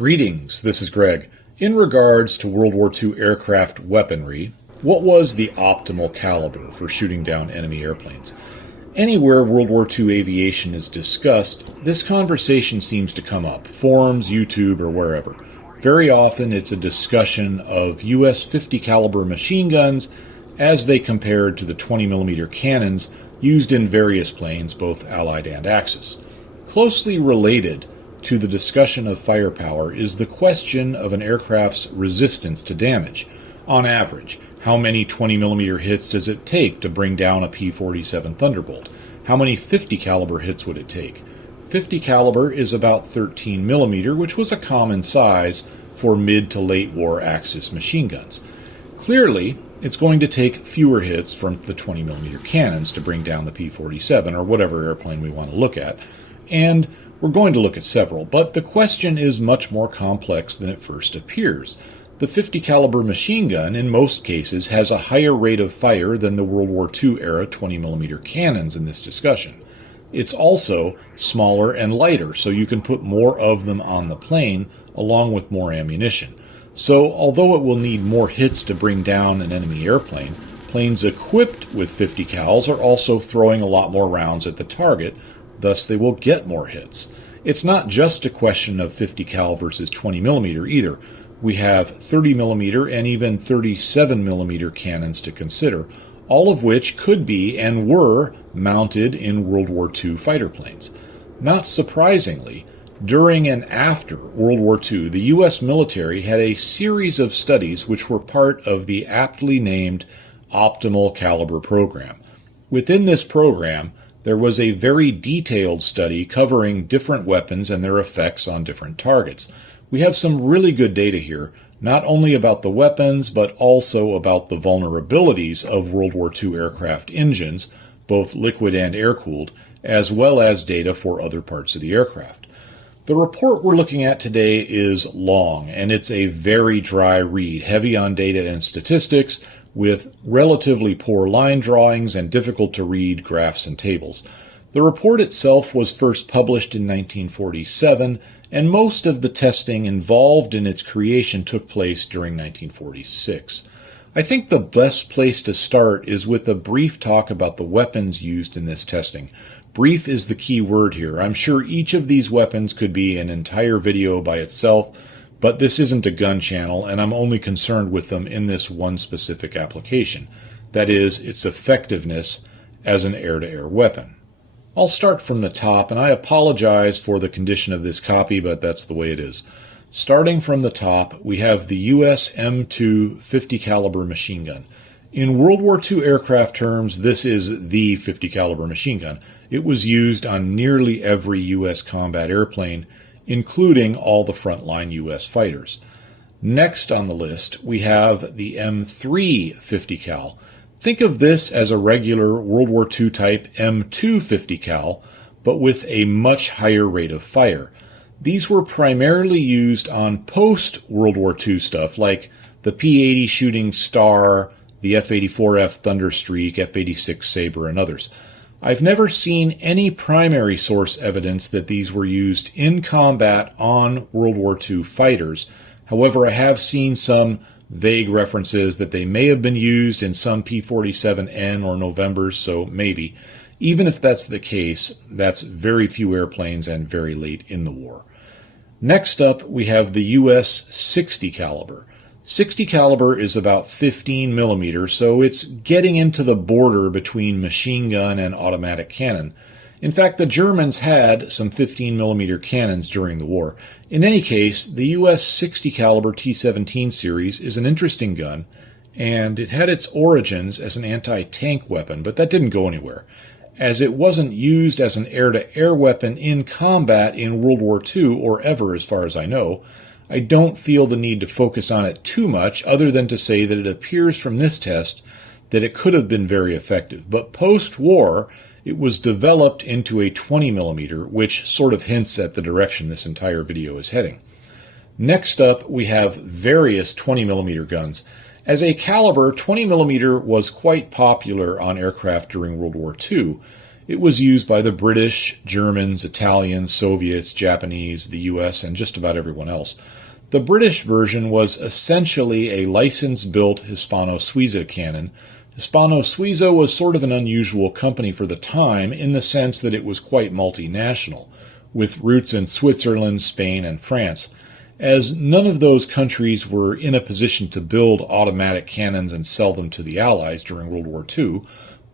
Greetings, this is Greg. In regards to World War II aircraft weaponry, what was the optimal caliber for shooting down enemy airplanes? Anywhere World War II aviation is discussed, this conversation seems to come up, forums, YouTube, or wherever. Very often it's a discussion of US 50 caliber machine guns as they compared to the 20mm cannons used in various planes, both Allied and Axis. Closely related to the discussion of firepower is the question of an aircraft's resistance to damage. On average, how many 20mm hits does it take to bring down a P-47 Thunderbolt? How many 50 caliber hits would it take? 50 caliber is about 13mm, which was a common size for mid to late war Axis machine guns. Clearly, it's going to take fewer hits from the 20mm cannons to bring down the P-47 or whatever airplane we want to look at, and we're going to look at several, but the question is much more complex than it first appears. The 50 caliber machine gun, in most cases, has a higher rate of fire than the World War II era 20mm cannons in this discussion. It's also smaller and lighter, so you can put more of them on the plane, along with more ammunition. So, although it will need more hits to bring down an enemy airplane, planes equipped with 50 cals are also throwing a lot more rounds at the target, thus they will get more hits. It's not just a question of 50 cal versus 20mm either. We have 30mm and even 37mm cannons to consider, all of which could be and were mounted in World War II fighter planes. Not surprisingly, during and after World War II, the U.S. military had a series of studies which were part of the aptly named Optimal Caliber program. Within this program, there was a very detailed study covering different weapons and their effects on different targets. We have some really good data here, not only about the weapons, but also about the vulnerabilities of World War II aircraft engines, both liquid and air-cooled, as well as data for other parts of the aircraft. The report we're looking at today is long, and it's a very dry read, heavy on data and statistics, with relatively poor line drawings and difficult to read graphs and tables. The report itself was first published in 1947, and most of the testing involved in its creation took place during 1946. I think the best place to start is with a brief talk about the weapons used in this testing. Brief is the key word here. I'm sure each of these weapons could be an entire video by itself, but this isn't a gun channel, and I'm only concerned with them in this one specific application. That is, its effectiveness as an air-to-air weapon. I'll start from the top, and I apologize for the condition of this copy, but that's the way it is. Starting from the top, we have the US M2 50 caliber machine gun. In World War II aircraft terms, this is the 50 caliber machine gun. It was used on nearly every US combat airplane, including all the frontline U.S. fighters. Next on the list, we have the M3 50 cal. Think of this as a regular World War II type M2 50 cal, but with a much higher rate of fire. These were primarily used on post-World War II stuff like the P-80 Shooting Star, the F-84F Thunderstreak, F-86 Sabre, and others. I've never seen any primary source evidence that these were used in combat on World War II fighters. However, I have seen some vague references that they may have been used in some P-47N or Novembers, so maybe. Even if that's the case, that's very few airplanes and very late in the war. Next up, we have the US 60 caliber. 60 caliber is about 15 millimeters, so it's getting into the border between machine gun and automatic cannon. In fact, the Germans had some 15 millimeter cannons during the war. In any case, the US 60 caliber T-17 series is an interesting gun, and it had its origins as an anti-tank weapon, but that didn't go anywhere. As it wasn't used as an air-to-air weapon in combat in World War II, or ever as far as I know, I don't feel the need to focus on it too much, other than to say that it appears from this test that it could have been very effective. But post-war, it was developed into a 20mm, which sort of hints at the direction this entire video is heading. Next up, we have various 20mm guns. As a caliber, 20mm was quite popular on aircraft during World War II. It was used by the British, Germans, Italians, Soviets, Japanese, the US, and just about everyone else. The British version was essentially a license-built Hispano-Suiza cannon. Hispano-Suiza was sort of an unusual company for the time in the sense that it was quite multinational, with roots in Switzerland, Spain, and France. As none of those countries were in a position to build automatic cannons and sell them to the Allies during World War II,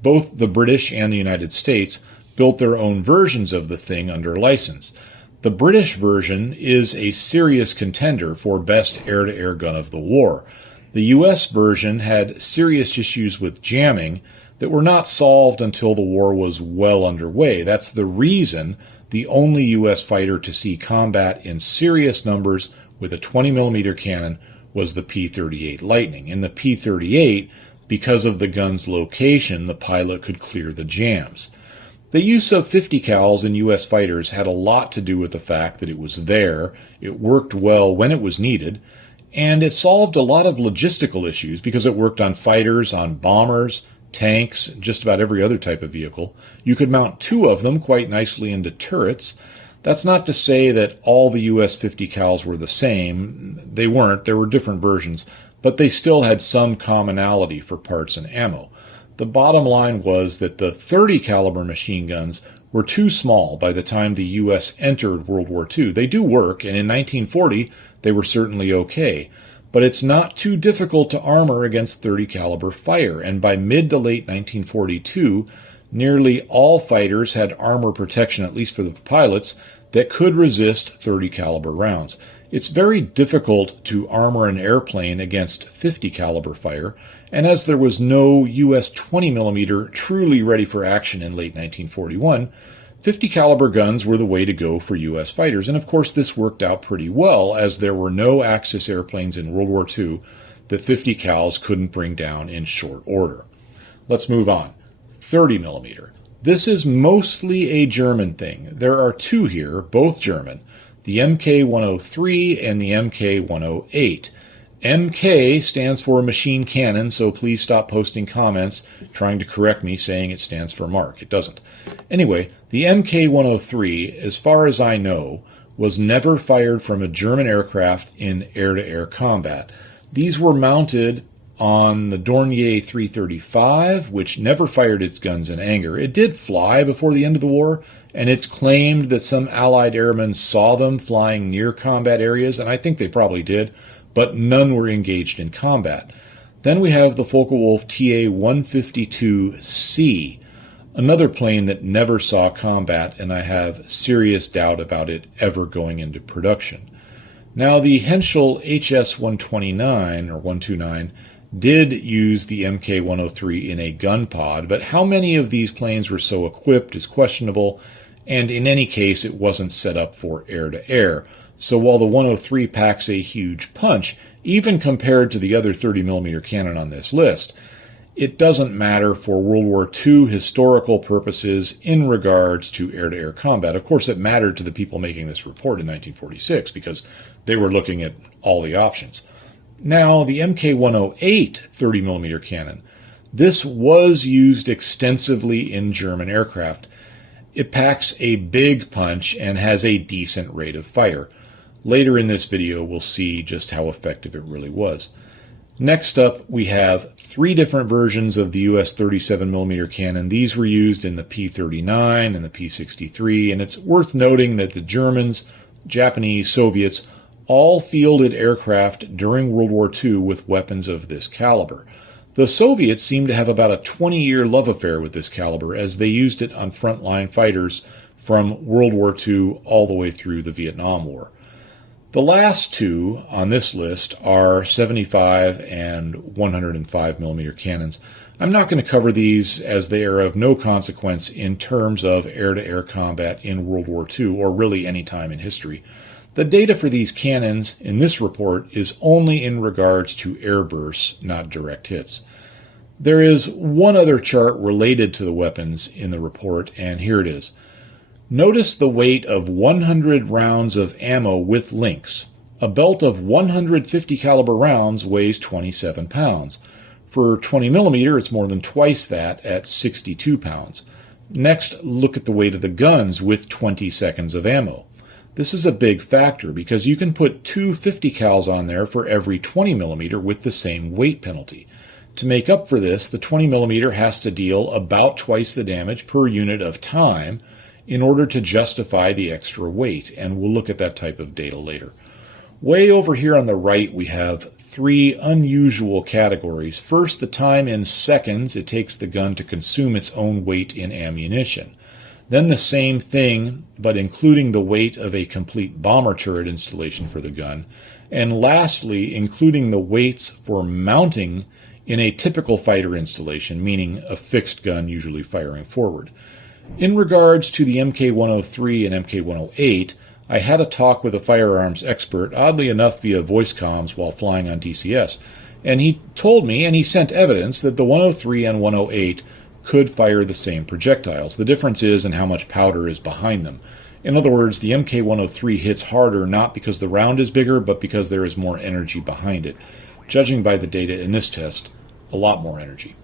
both the British and the United States built their own versions of the thing under license. The British version is a serious contender for best air-to-air gun of the war. The US version had serious issues with jamming that were not solved until the war was well underway. That's the reason the only US fighter to see combat in serious numbers with a 20mm cannon was the P-38 Lightning. In the P-38, because of the gun's location, the pilot could clear the jams. The use of 50 cals in U.S. fighters had a lot to do with the fact that it was there, it worked well when it was needed, and it solved a lot of logistical issues because it worked on fighters, on bombers, tanks, just about every other type of vehicle. You could mount 2 of them quite nicely into turrets. That's not to say that all the US 50 cals were the same. They weren't. There were different versions, but they still had some commonality for parts and ammo. The bottom line was that the 30 caliber machine guns were too small by the time the US entered World War II. They do work, and in 1940 they were certainly okay. But it's not too difficult to armor against 30 caliber fire, and by mid to late 1942, nearly all fighters had armor protection, at least for the pilots, that could resist 30 caliber rounds. It's very difficult to armor an airplane against 50 caliber fire, and as there was no US 20mm truly ready for action in late 1941, 50 caliber guns were the way to go for U.S. fighters, and of course this worked out pretty well, as there were no Axis airplanes in World War II that 50 cals couldn't bring down in short order. Let's move on. 30 millimeter. This is mostly a German thing. There are 2 here, both German, the MK103 and the MK108. MK stands for machine cannon, so please stop posting comments trying to correct me saying it stands for Mark. It doesn't. Anyway, the MK103, as far as I know, was never fired from a German aircraft in air-to-air combat. These were mounted on the Dornier 335, which never fired its guns in anger. It did fly before the end of the war, and it's claimed that some Allied airmen saw them flying near combat areas, and I think they probably did, but none were engaged in combat. Then we have the Focke-Wulf TA-152C, another plane that never saw combat, and I have serious doubt about it ever going into production. Now, the Henschel HS-129, or 129, did use the MK-103 in a gun pod, but how many of these planes were so equipped is questionable, and in any case, it wasn't set up for air-to-air. So while the 103 packs a huge punch, even compared to the other 30mm cannon on this list, it doesn't matter for World War II historical purposes in regards to air-to-air combat. Of course, it mattered to the people making this report in 1946 because they were looking at all the options. Now, the MK108 30mm cannon. This was used extensively in German aircraft. It packs a big punch and has a decent rate of fire. Later in this video, we'll see just how effective it really was. Next up, we have 3 different versions of the US 37mm cannon. These were used in the P-39 and the P-63, and it's worth noting that the Germans, Japanese, Soviets all fielded aircraft during World War II with weapons of this caliber. The Soviets seem to have about a 20-year love affair with this caliber, as they used it on frontline fighters from World War II all the way through the Vietnam War. The last 2 on this list are 75 and 105mm cannons. I'm not going to cover these as they are of no consequence in terms of air-to-air combat in World War II, or really any time in history. The data for these cannons in this report is only in regards to air bursts, not direct hits. There is one other chart related to the weapons in the report, and here it is. Notice the weight of 100 rounds of ammo with links. A belt of 150 caliber rounds weighs 27 pounds. For 20mm, it's more than twice that at 62 pounds. Next, look at the weight of the guns with 20 seconds of ammo. This is a big factor because you can put two 50 cals on there for every 20 millimeter with the same weight penalty. To make up for this, the 20 millimeter has to deal about twice the damage per unit of time in order to justify the extra weight, and we'll look at that type of data later. Way over here on the right, we have three unusual categories. First, the time in seconds it takes the gun to consume its own weight in ammunition. Then the same thing, but including the weight of a complete bomber turret installation for the gun. And lastly, including the weights for mounting in a typical fighter installation, meaning a fixed gun usually firing forward. In regards to the MK103 and MK108, I had a talk with a firearms expert, oddly enough via voice comms while flying on DCS, and he told me, and he sent evidence, that the 103 and 108 could fire the same projectiles. The difference is in how much powder is behind them. In other words, the MK103 hits harder not because the round is bigger, but because there is more energy behind it. Judging by the data in this test, a lot more energy.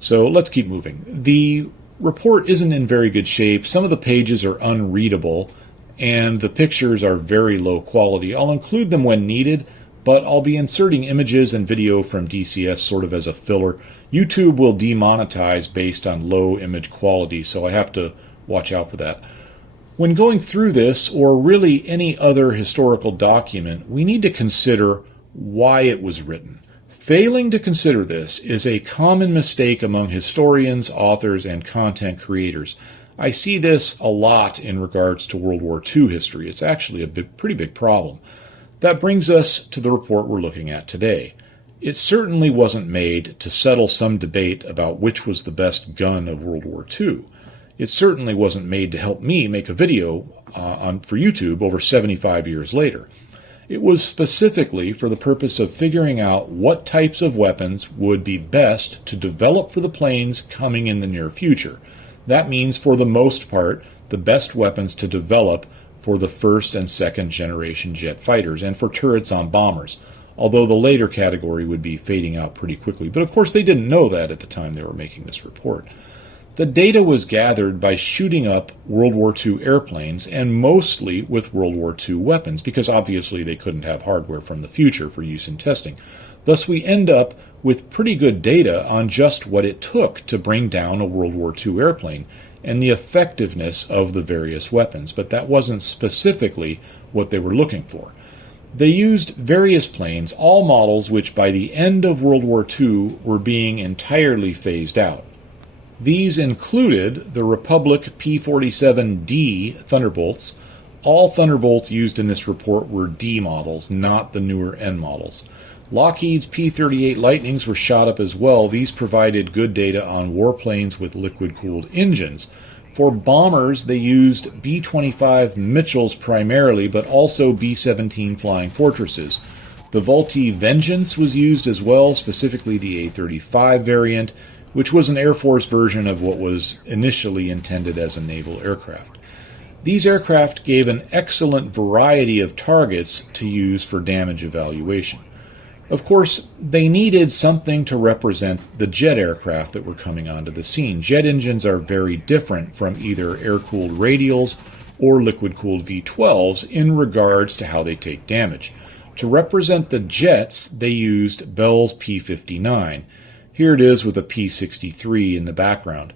So let's keep moving. The report isn't in very good shape. Some of the pages are unreadable, and the pictures are very low quality. I'll include them when needed, but I'll be inserting images and video from DCS sort of as a filler. YouTube will demonetize based on low image quality, so I have to watch out for that. When going through this, or really any other historical document, we need to consider why it was written. Failing to consider this is a common mistake among historians, authors, and content creators. I see this a lot in regards to World War II history. It's actually a pretty big problem. That brings us to the report we're looking at today. It certainly wasn't made to settle some debate about which was the best gun of World War II. It certainly wasn't made to help me make a video for YouTube over 75 years later. It was specifically for the purpose of figuring out what types of weapons would be best to develop for the planes coming in the near future. That means, for the most part, the best weapons to develop for the first and second generation jet fighters and for turrets on bombers, although the later category would be fading out pretty quickly. But of course they didn't know that at the time they were making this report. The data was gathered by shooting up World War II airplanes, and mostly with World War II weapons, because obviously they couldn't have hardware from the future for use in testing. Thus we end up with pretty good data on just what it took to bring down a World War II airplane and the effectiveness of the various weapons, but that wasn't specifically what they were looking for. They used various planes, all models which by the end of World War II were being entirely phased out. These included the Republic P-47D Thunderbolts. All Thunderbolts used in this report were D models, not the newer N models. Lockheed's P-38 Lightnings were shot up as well. These provided good data on warplanes with liquid-cooled engines. For bombers, they used B-25 Mitchells primarily, but also B-17 Flying Fortresses. The Vultee Vengeance was used as well, specifically the A-35 variant, which was an Air Force version of what was initially intended as a naval aircraft. These aircraft gave an excellent variety of targets to use for damage evaluation. Of course, they needed something to represent the jet aircraft that were coming onto the scene. Jet engines are very different from either air-cooled radials or liquid-cooled V-12s in regards to how they take damage. To represent the jets, they used Bell's P-59. Here it is with a P-63 in the background.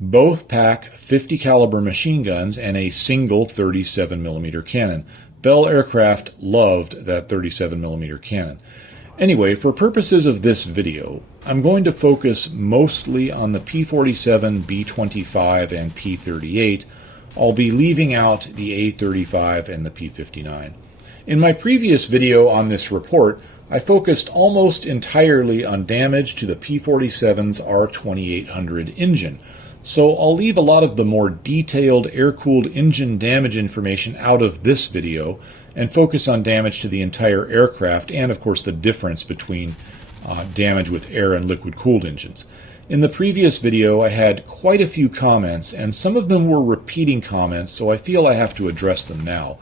Both pack 50 caliber machine guns and a single 37mm cannon. Bell Aircraft loved that 37mm cannon. Anyway, for purposes of this video, I'm going to focus mostly on the P-47, B-25, and P-38. I'll be leaving out the A-35 and the P-59. In my previous video on this report, I focused almost entirely on damage to the P-47's R2800 engine, so I'll leave a lot of the more detailed air-cooled engine damage information out of this video and focus on damage to the entire aircraft and, of course, the difference between damage with air and liquid-cooled engines. In the previous video, I had quite a few comments, and some of them were repeating comments, so I feel I have to address them now.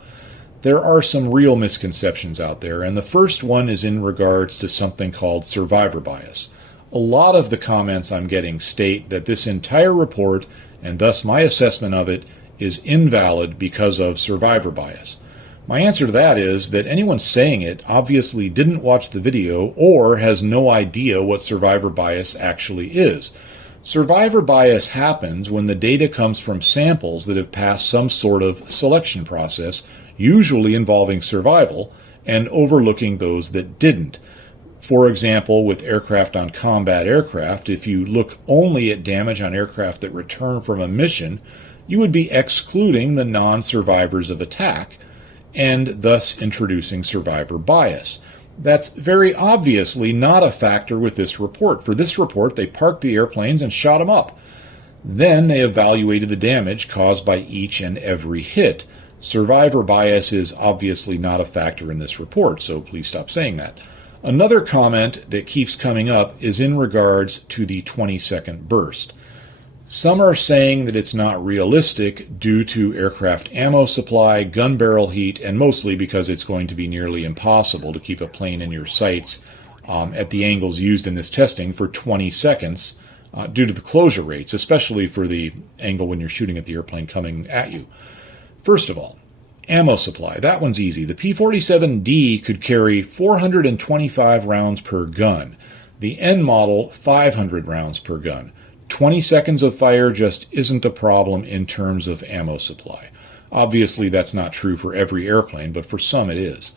There are some real misconceptions out there, and the first one is in regards to something called survivor bias. A lot of the comments I'm getting state that this entire report, and thus my assessment of it, is invalid because of survivor bias. My answer to that is that anyone saying it obviously didn't watch the video or has no idea what survivor bias actually is. Survivor bias happens when the data comes from samples that have passed some sort of selection process, usually involving survival, and overlooking those that didn't. For example, with aircraft on combat aircraft, if you look only at damage on aircraft that return from a mission, you would be excluding the non-survivors of attack, and thus introducing survivor bias. That's very obviously not a factor with this report. For this report, they parked the airplanes and shot them up. Then they evaluated the damage caused by each and every hit. Survivor bias is obviously not a factor in this report, so please stop saying that. Another comment that keeps coming up is in regards to the 20-second burst. Some are saying that it's not realistic due to aircraft ammo supply, gun barrel heat, and mostly because it's going to be nearly impossible to keep a plane in your sights at the angles used in this testing for 20 seconds due to the closure rates, especially for the angle when you're shooting at the airplane coming at you. First of all, ammo supply. That one's easy. The P-47D could carry 425 rounds per gun. The N model, 500 rounds per gun. 20 seconds of fire just isn't a problem in terms of ammo supply. Obviously, that's not true for every airplane, but for some it is.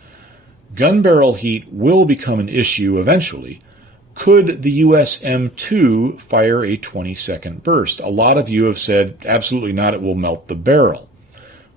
Gun barrel heat will become an issue eventually. Could the US M2 fire a 20-second burst? A lot of you have said, absolutely not, it will melt the barrel.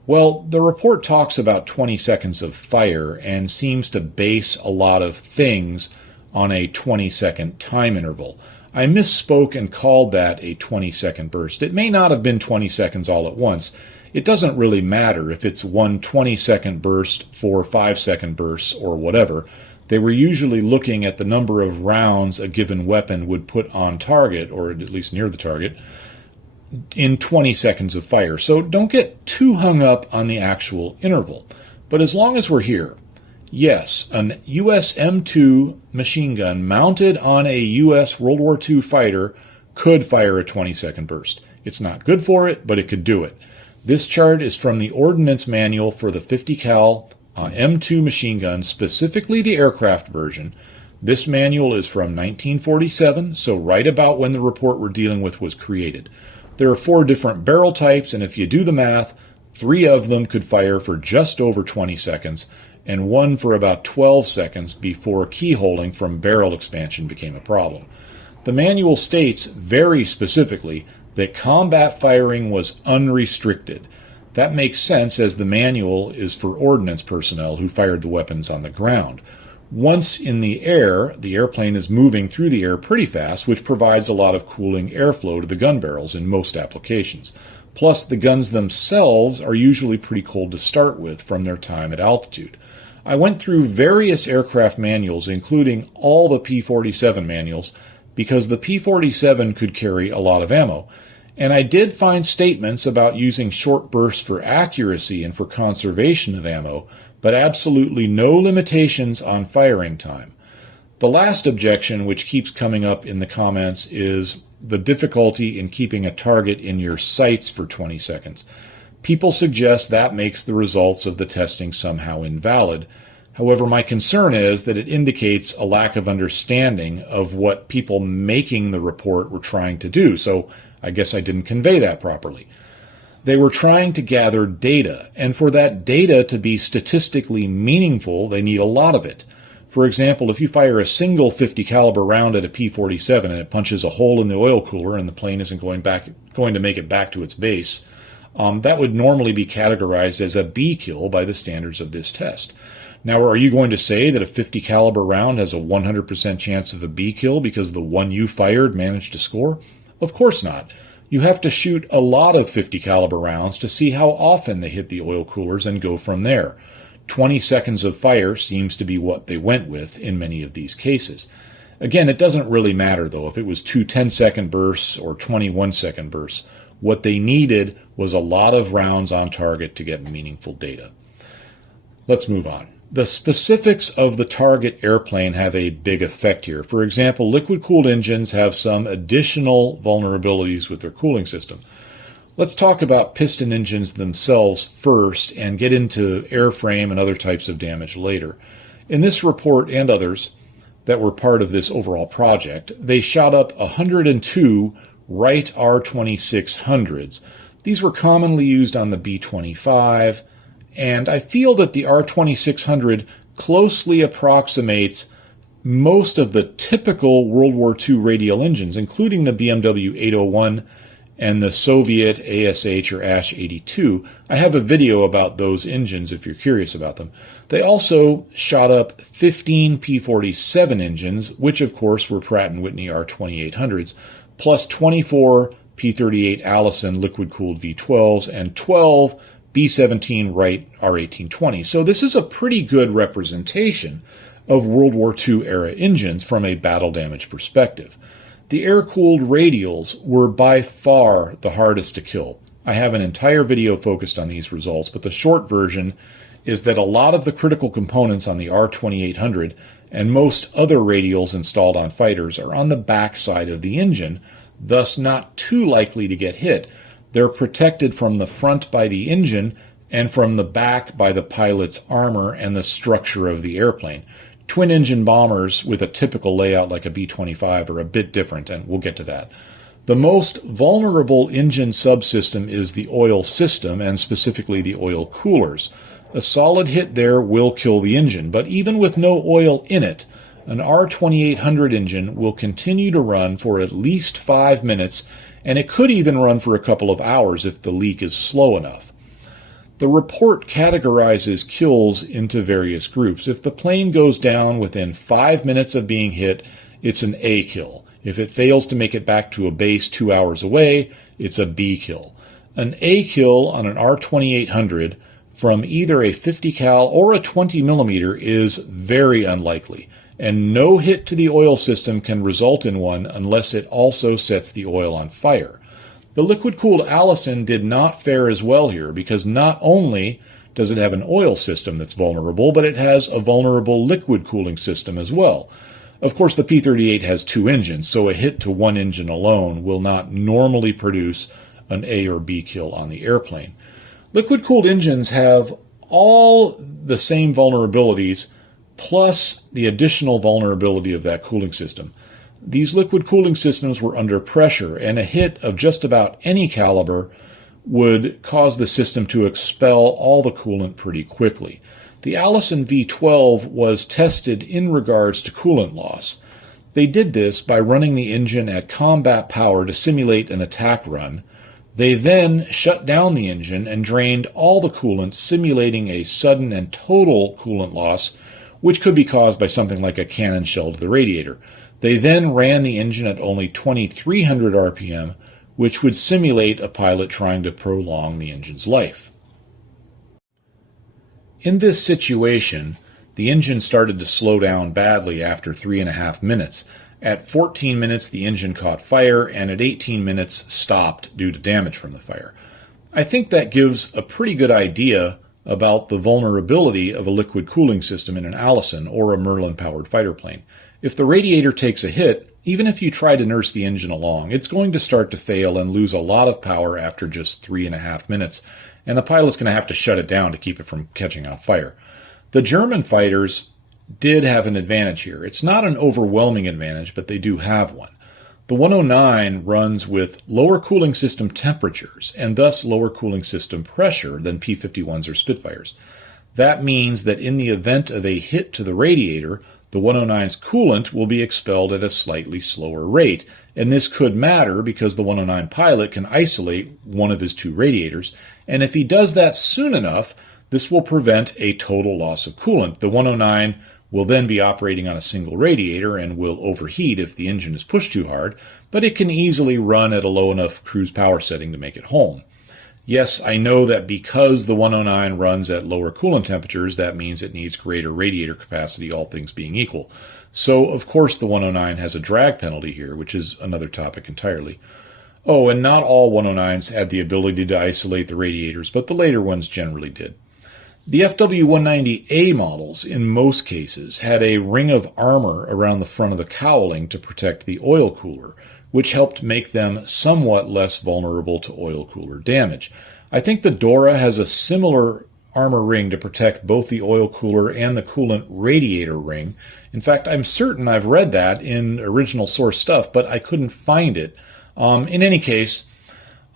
Well, the report talks about 20 seconds of fire and seems to base a lot of things on a 20-second time interval. I misspoke and called that a 20-second burst. It may not have been 20 seconds all at once. It doesn't really matter if it's one 20-second burst, 4 5-second bursts, or whatever. They were usually looking at the number of rounds a given weapon would put on target, or at least near the target, in 20 seconds of fire. So don't get too hung up on the actual interval. But as long as we're here, yes, an US M2 machine gun mounted on a US World War II fighter could fire a 20-second burst. It's not good for it, but it could do it. This chart is from the Ordnance Manual for the 50 cal M2 machine gun, specifically the aircraft version. This manual is from 1947, so right about when the report we're dealing with was created. There are 4 different barrel types, and if you do the math, 3 of them could fire for just over 20 seconds, and 1 for about 12 seconds before keyholing from barrel expansion became a problem. The manual states very specifically that combat firing was unrestricted. That makes sense as the manual is for ordnance personnel who fired the weapons on the ground. Once in the air, the airplane is moving through the air pretty fast, which provides a lot of cooling airflow to the gun barrels in most applications. Plus, the guns themselves are usually pretty cold to start with from their time at altitude. I went through various aircraft manuals, including all the P-47 manuals, because the P-47 could carry a lot of ammo. And I did find statements about using short bursts for accuracy and for conservation of ammo, but absolutely no limitations on firing time. The last objection, which keeps coming up in the comments, is the difficulty in keeping a target in your sights for 20 seconds. People suggest that makes the results of the testing somehow invalid. However, my concern is that it indicates a lack of understanding of what people making the report were trying to do, so I guess I didn't convey that properly. They were trying to gather data, and for that data to be statistically meaningful, they need a lot of it. For example, if you fire a single 50 caliber round at a P-47 and it punches a hole in the oil cooler and the plane isn't going to make it back to its base, that would normally be categorized as a B kill by the standards of this test. Now, are you going to say that a 50 caliber round has a 100% chance of a B kill because the one you fired managed to score? Of course not. You have to shoot a lot of 50 caliber rounds to see how often they hit the oil coolers and go from there. 20 seconds of fire seems to be what they went with in many of these cases. Again, it doesn't really matter, though, if it was 2 10-second bursts or 21-second bursts. What they needed was a lot of rounds on target to get meaningful data. Let's move on. The specifics of the target airplane have a big effect here. For example, liquid-cooled engines have some additional vulnerabilities with their cooling system. Let's talk about piston engines themselves first and get into airframe and other types of damage later. In this report and others that were part of this overall project, they shot up 102 Wright R2600s. These were commonly used on the B-25, and I feel that the R2600 closely approximates most of the typical World War II radial engines, including the BMW 801 and the Soviet ASH or ASH-82. I have a video about those engines if you're curious about them. They also shot up 15 P-47 engines, which of course were Pratt & Whitney R2800s, plus 24 P-38 Allison liquid-cooled V-12s and 12 B-17 Wright R-1820. So this is a pretty good representation of World War II era engines from a battle damage perspective. The air-cooled radials were by far the hardest to kill. I have an entire video focused on these results, but the short version is that a lot of the critical components on the R2800 and most other radials installed on fighters are on the back side of the engine, thus not too likely to get hit. They're protected from the front by the engine and from the back by the pilot's armor and the structure of the airplane. Twin-engine bombers with a typical layout like a B-25 are a bit different, and we'll get to that. The most vulnerable engine subsystem is the oil system, and specifically the oil coolers. A solid hit there will kill the engine, but even with no oil in it, an R2800 engine will continue to run for at least 5 minutes, and it could even run for a couple of hours if the leak is slow enough. The report categorizes kills into various groups. If the plane goes down within 5 minutes of being hit, it's an A kill. If it fails to make it back to a base 2 hours away, it's a B kill. An A kill on an R2800 from either a 50 cal or a 20 millimeter is very unlikely, and no hit to the oil system can result in one unless it also sets the oil on fire. The liquid-cooled Allison did not fare as well here because not only does it have an oil system that's vulnerable, but it has a vulnerable liquid cooling system as well. Of course, the P-38 has 2 engines, so a hit to one engine alone will not normally produce an A or B kill on the airplane. Liquid-cooled engines have all the same vulnerabilities plus the additional vulnerability of that cooling system. These liquid cooling systems were under pressure, and a hit of just about any caliber would cause the system to expel all the coolant pretty quickly. The Allison V-12 was tested in regards to coolant loss. They did this by running the engine at combat power to simulate an attack run. They then shut down the engine and drained all the coolant, simulating a sudden and total coolant loss, which could be caused by something like a cannon shell to the radiator. They then ran the engine at only 2,300 RPM, which would simulate a pilot trying to prolong the engine's life. In this situation, the engine started to slow down badly after 3.5 minutes. At 14 minutes, the engine caught fire, and at 18 minutes, stopped due to damage from the fire. I think that gives a pretty good idea about the vulnerability of a liquid cooling system in an Allison or a Merlin-powered fighter plane. If the radiator takes a hit, even if you try to nurse the engine along, it's going to start to fail and lose a lot of power after just 3.5 minutes, and the pilot's going to have to shut it down to keep it from catching on fire. The German fighters did have an advantage here. It's not an overwhelming advantage, but they do have one. The 109 runs with lower cooling system temperatures and thus lower cooling system pressure than P-51s or Spitfires. That means that in the event of a hit to the radiator, the 109's coolant will be expelled at a slightly slower rate, and this could matter because the 109 pilot can isolate one of his 2 radiators, and if he does that soon enough, this will prevent a total loss of coolant. The 109 will then be operating on a single radiator and will overheat if the engine is pushed too hard, but it can easily run at a low enough cruise power setting to make it home. Yes, I know that because the 109 runs at lower coolant temperatures, that means it needs greater radiator capacity, all things being equal. So, of course, the 109 has a drag penalty here, which is another topic entirely. Oh, and not all 109s had the ability to isolate the radiators, but the later ones generally did. The FW190A models, in most cases, had a ring of armor around the front of the cowling to protect the oil cooler, which helped make them somewhat less vulnerable to oil cooler damage. I think the Dora has a similar armor ring to protect both the oil cooler and the coolant radiator ring. In fact, I'm certain I've read that in original source stuff, but I couldn't find it. In any case,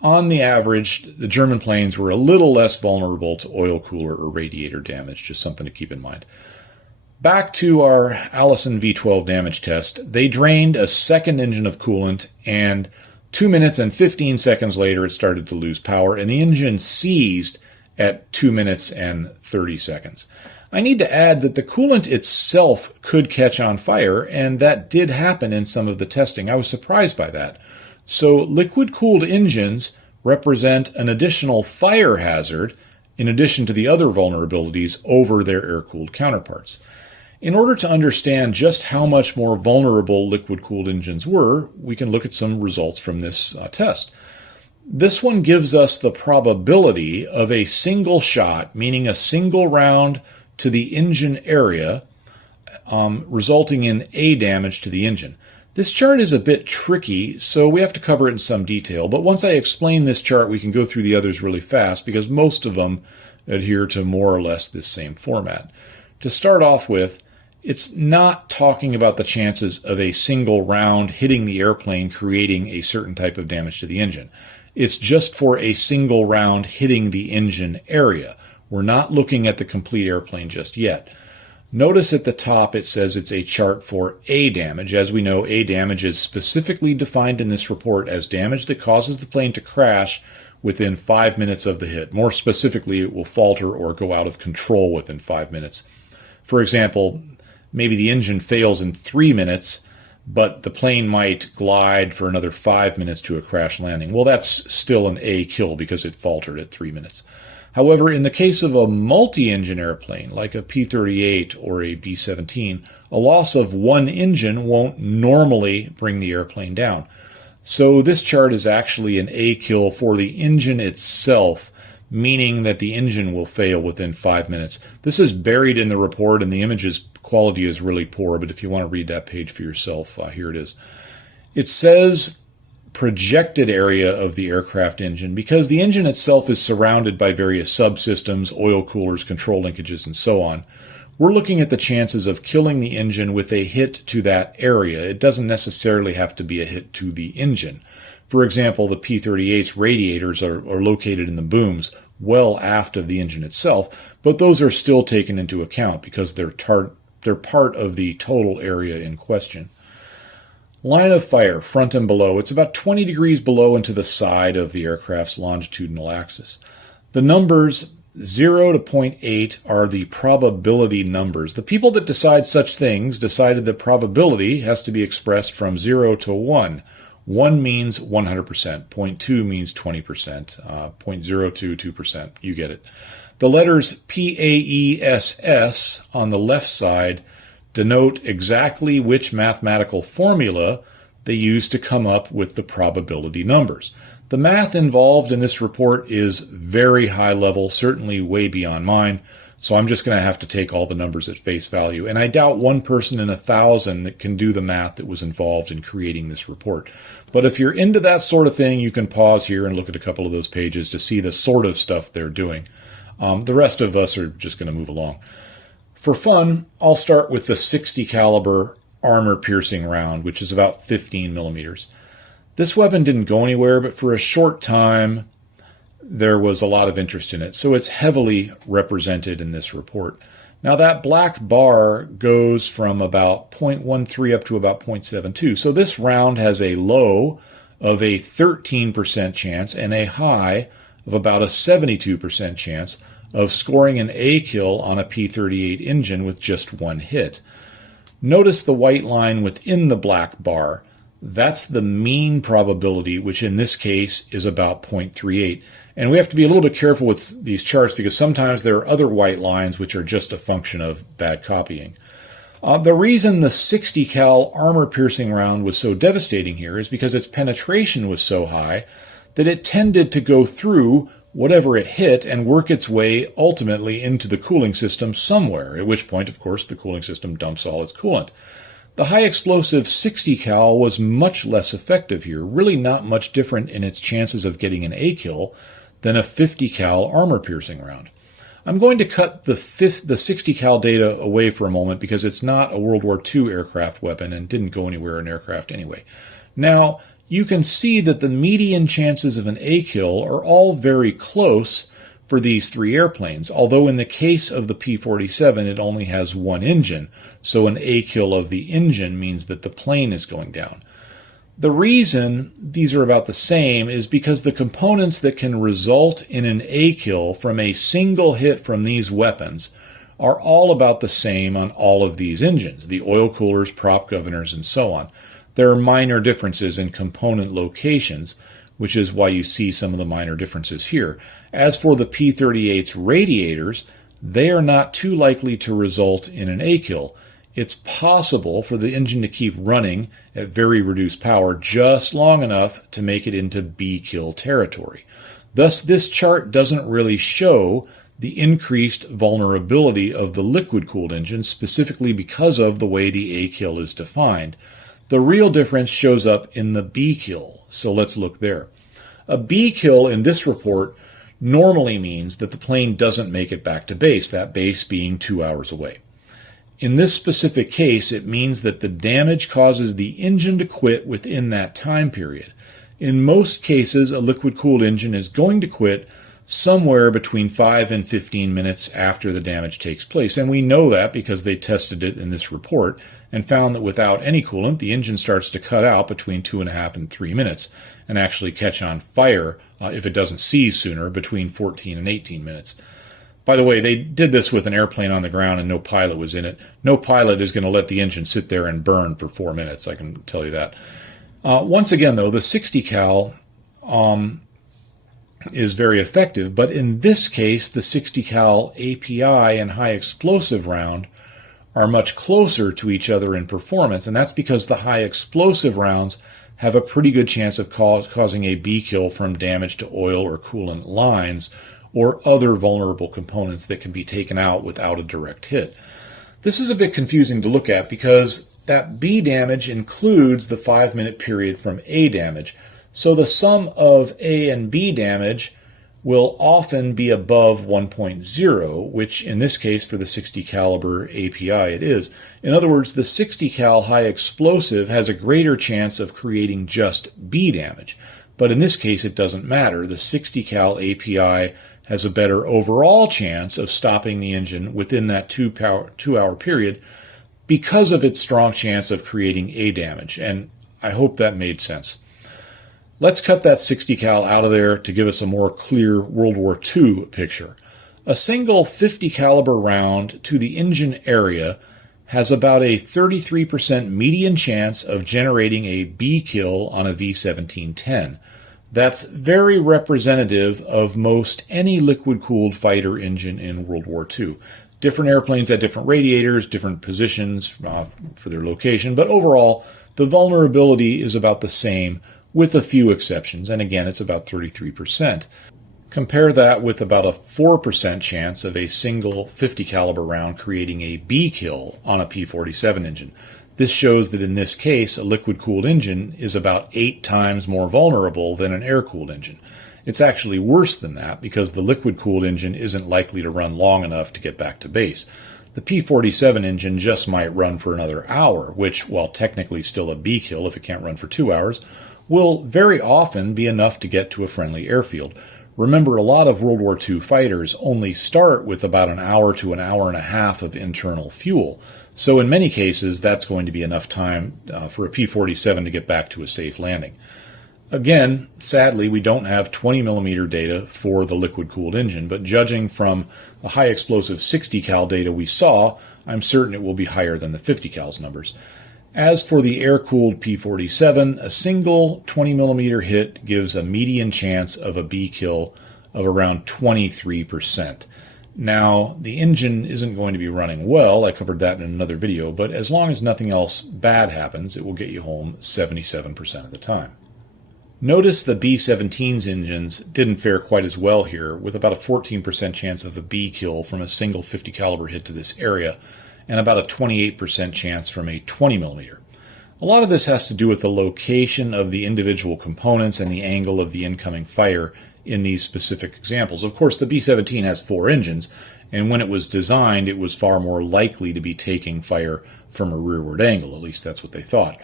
on the average, the German planes were a little less vulnerable to oil cooler or radiator damage, just something to keep in mind. Back to our Allison V12 damage test, they drained a second engine of coolant, and 2 minutes and 15 seconds later it started to lose power, and the engine seized at 2 minutes and 30 seconds. I need to add that the coolant itself could catch on fire, and that did happen in some of the testing. I was surprised by that. So liquid-cooled engines represent an additional fire hazard in addition to the other vulnerabilities over their air-cooled counterparts. In order to understand just how much more vulnerable liquid-cooled engines were, we can look at some results from this test. This one gives us the probability of a single shot, meaning a single round to the engine area, resulting in A damage to the engine. This chart is a bit tricky, so we have to cover it in some detail, but once I explain this chart, we can go through the others really fast because most of them adhere to more or less this same format. To start off with, it's not talking about the chances of a single round hitting the airplane creating a certain type of damage to the engine. It's just for a single round hitting the engine area. We're not looking at the complete airplane just yet. Notice at the top it says it's a chart for A damage. As we know, A damage is specifically defined in this report as damage that causes the plane to crash within 5 minutes of the hit. More specifically, it will falter or go out of control within 5 minutes. For example, maybe the engine fails in 3 minutes, but the plane might glide for another 5 minutes to a crash landing. Well, that's still an A kill because it faltered at 3 minutes. However, in the case of a multi-engine airplane, like a P-38 or a B-17, a loss of one engine won't normally bring the airplane down. So this chart is actually an A kill for the engine itself, meaning that the engine will fail within 5 minutes. This is buried in the report, and the image's quality is really poor, but if you want to read that page for yourself, here it is. It says projected area of the aircraft engine because the engine itself is surrounded by various subsystems, oil coolers, control linkages, and so on. We're looking at the chances of killing the engine with a hit to that area. It doesn't necessarily have to be a hit to the engine. For example, the P-38's radiators are located in the booms well aft of the engine itself, but those are still taken into account because they're part of the total area in question. Line of fire, front and below. It's about 20 degrees below and to the side of the aircraft's longitudinal axis. The numbers 0 to 0.8 are the probability numbers. The people that decide such things decided that probability has to be expressed from 0 to 1. 1 means 100%, 0.2 means 20%, 0.02, 2%. You get it. The letters PAESS on the left side denote exactly which mathematical formula they use to come up with the probability numbers. The math involved in this report is very high level, certainly way beyond mine, so I'm just going to have to take all the numbers at face value. And I doubt one person in 1,000 that can do the math that was involved in creating this report. But if you're into that sort of thing, you can pause here and look at a couple of those pages to see the sort of stuff they're doing. The rest of us are just going to move along. For fun, I'll start with the 60 caliber armor-piercing round, which is about 15 millimeters. This weapon didn't go anywhere, but for a short time, there was a lot of interest in it, so it's heavily represented in this report. Now, that black bar goes from about 0.13 up to about 0.72, so this round has a low of a 13% chance and a high of about a 72% chance of scoring an A kill on a P-38 engine with just one hit. Notice the white line within the black bar. That's the mean probability, which in this case is about 0.38. And we have to be a little bit careful with these charts because sometimes there are other white lines which are just a function of bad copying. The reason the 60 cal armor-piercing round was so devastating here is because its penetration was so high that it tended to go through whatever it hit and work its way ultimately into the cooling system somewhere, at which point, of course, the cooling system dumps all its coolant. The high explosive 60 cal was much less effective here, really not much different in its chances of getting an A kill than a 50 cal armor piercing round. I'm going to cut the 60 cal data away for a moment because it's not a World War II aircraft weapon and didn't go anywhere in aircraft anyway. Now, you can see that the median chances of an A kill are all very close for these three airplanes, although in the case of the P-47 it only has one engine, so an A kill of the engine means that the plane is going down. The reason these are about the same is because the components that can result in an A kill from a single hit from these weapons are all about the same on all of these engines, the oil coolers, prop governors, and so on. There are minor differences in component locations, which is why you see some of the minor differences here. As for the P-38's radiators, they are not too likely to result in an A kill. It's possible for the engine to keep running at very reduced power just long enough to make it into B kill territory. Thus, this chart doesn't really show the increased vulnerability of the liquid-cooled engine, specifically because of the way the A kill is defined. The real difference shows up in the B kill, so let's look there. A B kill in this report normally means that the plane doesn't make it back to base, that base being 2 hours away. In this specific case, it means that the damage causes the engine to quit within that time period. In most cases, a liquid-cooled engine is going to quit somewhere between 5 and 15 minutes after the damage takes place. And we know that because they tested it in this report and found that without any coolant, the engine starts to cut out between 2.5 and 3 minutes and actually catch on fire if it doesn't seize sooner between 14 and 18 minutes. By the way, they did this with an airplane on the ground and no pilot was in it. No pilot is going to let the engine sit there and burn for 4 minutes, I can tell you that. Once again, though, the 60 cal is very effective, but in this case, the 60 cal API and high explosive round are much closer to each other in performance, and that's because the high explosive rounds have a pretty good chance of causing a B kill from damage to oil or coolant lines or other vulnerable components that can be taken out without a direct hit. This is a bit confusing to look at because that B damage includes the 5-minute period from A damage. So the sum of A and B damage will often be above 1.0, which in this case for the 60 caliber API it is. In other words, the 60 cal high explosive has a greater chance of creating just B damage. But in this case it doesn't matter. The 60 cal API has a better overall chance of stopping the engine within that 2 hour period because of its strong chance of creating A damage. And I hope that made sense. Let's cut that 60 cal out of there to give us a more clear World War II picture. A single 50 caliber round to the engine area has about a 33% median chance of generating a B kill on a V-1710. That's very representative of most any liquid-cooled fighter engine in World War II. Different airplanes had different radiators, different positions for their location, but overall, the vulnerability is about the same with a few exceptions, and again, it's about 33%. Compare that with about a 4% chance of a single 50 caliber round creating a B kill on a P-47 engine. This shows that in this case, a liquid-cooled engine is about 8 times more vulnerable than an air-cooled engine. It's actually worse than that because the liquid-cooled engine isn't likely to run long enough to get back to base. The P-47 engine just might run for another hour, which, while technically still a B kill if it can't run for 2 hours, will very often be enough to get to a friendly airfield. Remember, a lot of World War II fighters only start with about an hour to an hour and a half of internal fuel. So in many cases, that's going to be enough time for a P-47 to get back to a safe landing. Again, sadly, we don't have 20 millimeter data for the liquid-cooled engine, but judging from the high explosive 60 cal data we saw, I'm certain it will be higher than the 50 cal's numbers. As for the air-cooled P-47, a single 20 millimeter hit gives a median chance of a B kill of around 23%. Now, the engine isn't going to be running well, I covered that in another video, but as long as nothing else bad happens, it will get you home 77% of the time. Notice the B-17's engines didn't fare quite as well here, with about a 14% chance of a B kill from a single 50 caliber hit to this area, and about a 28% chance from a 20mm. A lot of this has to do with the location of the individual components and the angle of the incoming fire in these specific examples. Of course, the B-17 has 4 engines, and when it was designed, it was far more likely to be taking fire from a rearward angle. At least that's what they thought.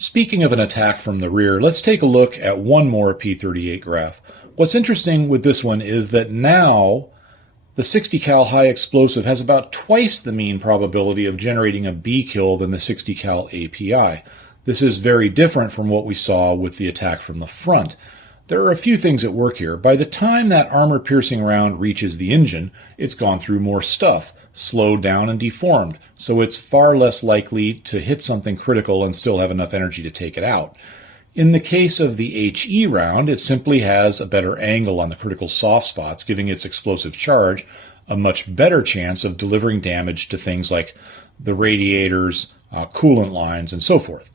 Speaking of an attack from the rear, let's take a look at one more P-38 graph. What's interesting with this one is that now the 60 cal high explosive has about twice the mean probability of generating a B kill than the 60 cal API. This is very different from what we saw with the attack from the front. There are a few things at work here. By the time that armor-piercing round reaches the engine, it's gone through more stuff, slowed down and deformed, so it's far less likely to hit something critical and still have enough energy to take it out. In the case of the HE round, it simply has a better angle on the critical soft spots, giving its explosive charge a much better chance of delivering damage to things like the radiators, coolant lines, and so forth.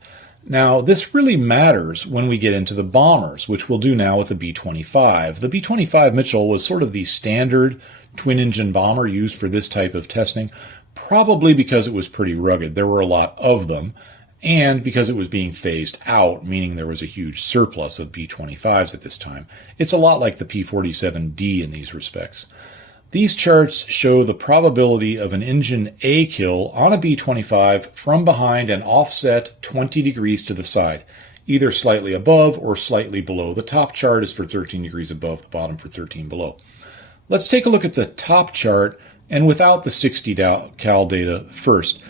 Now, this really matters when we get into the bombers, which we'll do now with the B-25. The B-25 Mitchell was sort of the standard twin-engine bomber used for this type of testing, probably because it was pretty rugged. There were a lot of them, and because it was being phased out, meaning there was a huge surplus of B-25s at this time. It's a lot like the P-47D in these respects. These charts show the probability of an engine A kill on a B-25 from behind and offset 20 degrees to the side, either slightly above or slightly below. The top chart is for 13 degrees above, the bottom for 13 below. Let's take a look at the top chart and without the 60 cal data first.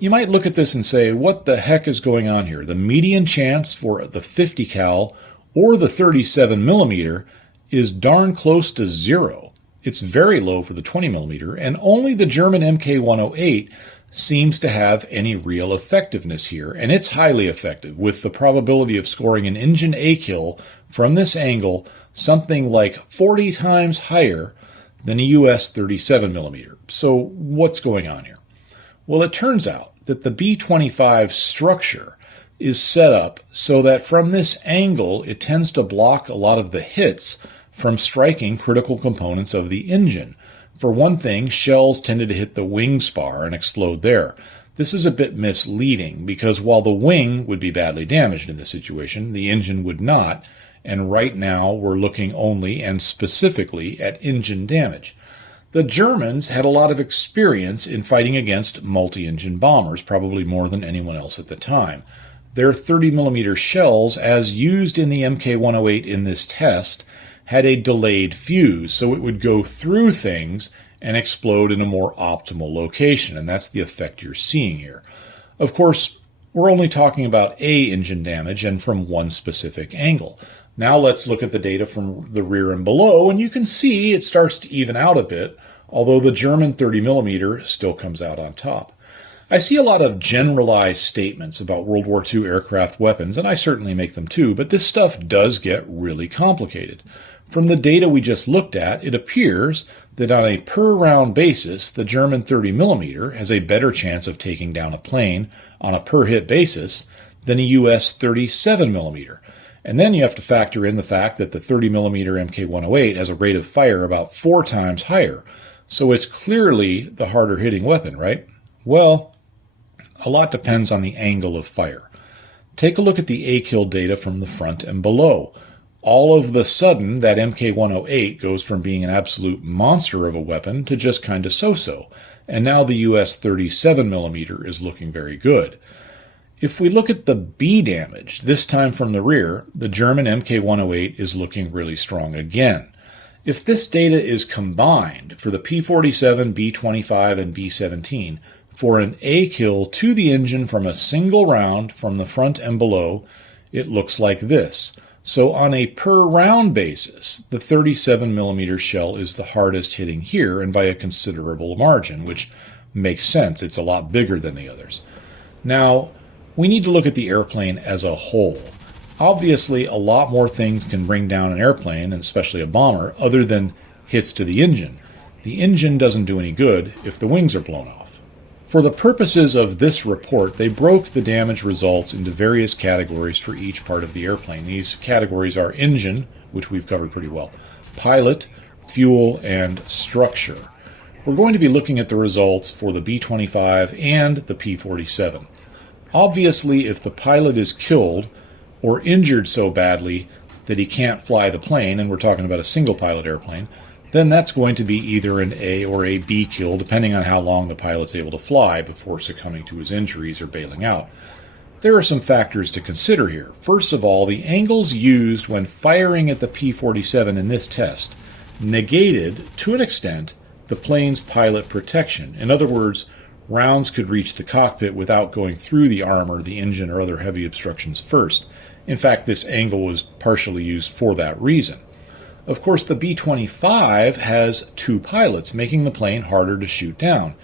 You might look at this and say, what the heck is going on here? The median chance for the 50 cal or the 37mm is darn close to 0. It's very low for the 20mm, and only the German Mk108 seems to have any real effectiveness here, and it's highly effective, with the probability of scoring an engine A kill from this angle something like 40 times higher than a US 37mm. So what's going on here? Well, it turns out that the B-25 structure is set up so that from this angle it tends to block a lot of the hits from striking critical components of the engine. For one thing, shells tended to hit the wing spar and explode there. This is a bit misleading because while the wing would be badly damaged in this situation, the engine would not, and right now we're looking only and specifically at engine damage. The Germans had a lot of experience in fighting against multi-engine bombers, probably more than anyone else at the time. Their 30mm shells, as used in the Mk108 in this test, had a delayed fuse, so it would go through things and explode in a more optimal location, and that's the effect you're seeing here. Of course, we're only talking about A engine damage and from one specific angle. Now let's look at the data from the rear and below, and you can see it starts to even out a bit, although the German 30mm still comes out on top. I see a lot of generalized statements about World War II aircraft weapons, and I certainly make them too, but this stuff does get really complicated. From the data we just looked at, it appears that on a per-round basis, the German 30mm has a better chance of taking down a plane on a per-hit basis than a US 37mm. And then you have to factor in the fact that the 30mm Mk108 has a rate of fire about 4 times higher. So it's clearly the harder-hitting weapon, right? Well, a lot depends on the angle of fire. Take a look at the A-kill data from the front and below. All of the sudden, that Mk108 goes from being an absolute monster of a weapon to just kind of so-so, and now the US 37mm is looking very good. If we look at the B damage, this time from the rear, the German Mk108 is looking really strong again. If this data is combined for the P-47, B-25, and B-17 for an A kill to the engine from a single round from the front and below, it looks like this. So on a per-round basis, the 37mm shell is the hardest hitting here, and by a considerable margin, which makes sense. It's a lot bigger than the others. Now, we need to look at the airplane as a whole. Obviously, a lot more things can bring down an airplane, and especially a bomber, other than hits to the engine. The engine doesn't do any good if the wings are blown off. For the purposes of this report, they broke the damage results into various categories for each part of the airplane. These categories are engine, which we've covered pretty well, pilot, fuel, and structure. We're going to be looking at the results for the B-25 and the P-47. Obviously, if the pilot is killed or injured so badly that he can't fly the plane, and we're talking about a single pilot airplane, then that's going to be either an A or a B kill, depending on how long the pilot's able to fly before succumbing to his injuries or bailing out. There are some factors to consider here. First of all, the angles used when firing at the P-47 in this test negated, to an extent, the plane's pilot protection. In other words, rounds could reach the cockpit without going through the armor, the engine, or other heavy obstructions first. In fact, this angle was partially used for that reason. Of course, the B-25 has two pilots, making the plane harder to shoot down.